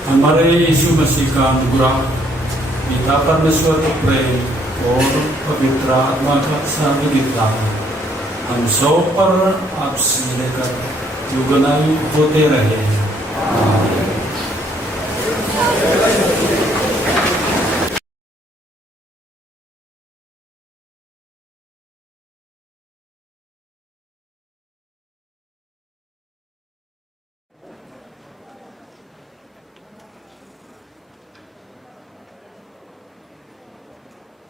हमारे यीशु मसीह का अनुग्रह, पिता परमेश्वर का प्रेम और पवित्र आत्मा का सानिध्य हम सब पर आपसे लेकर युगनायु होते रहे।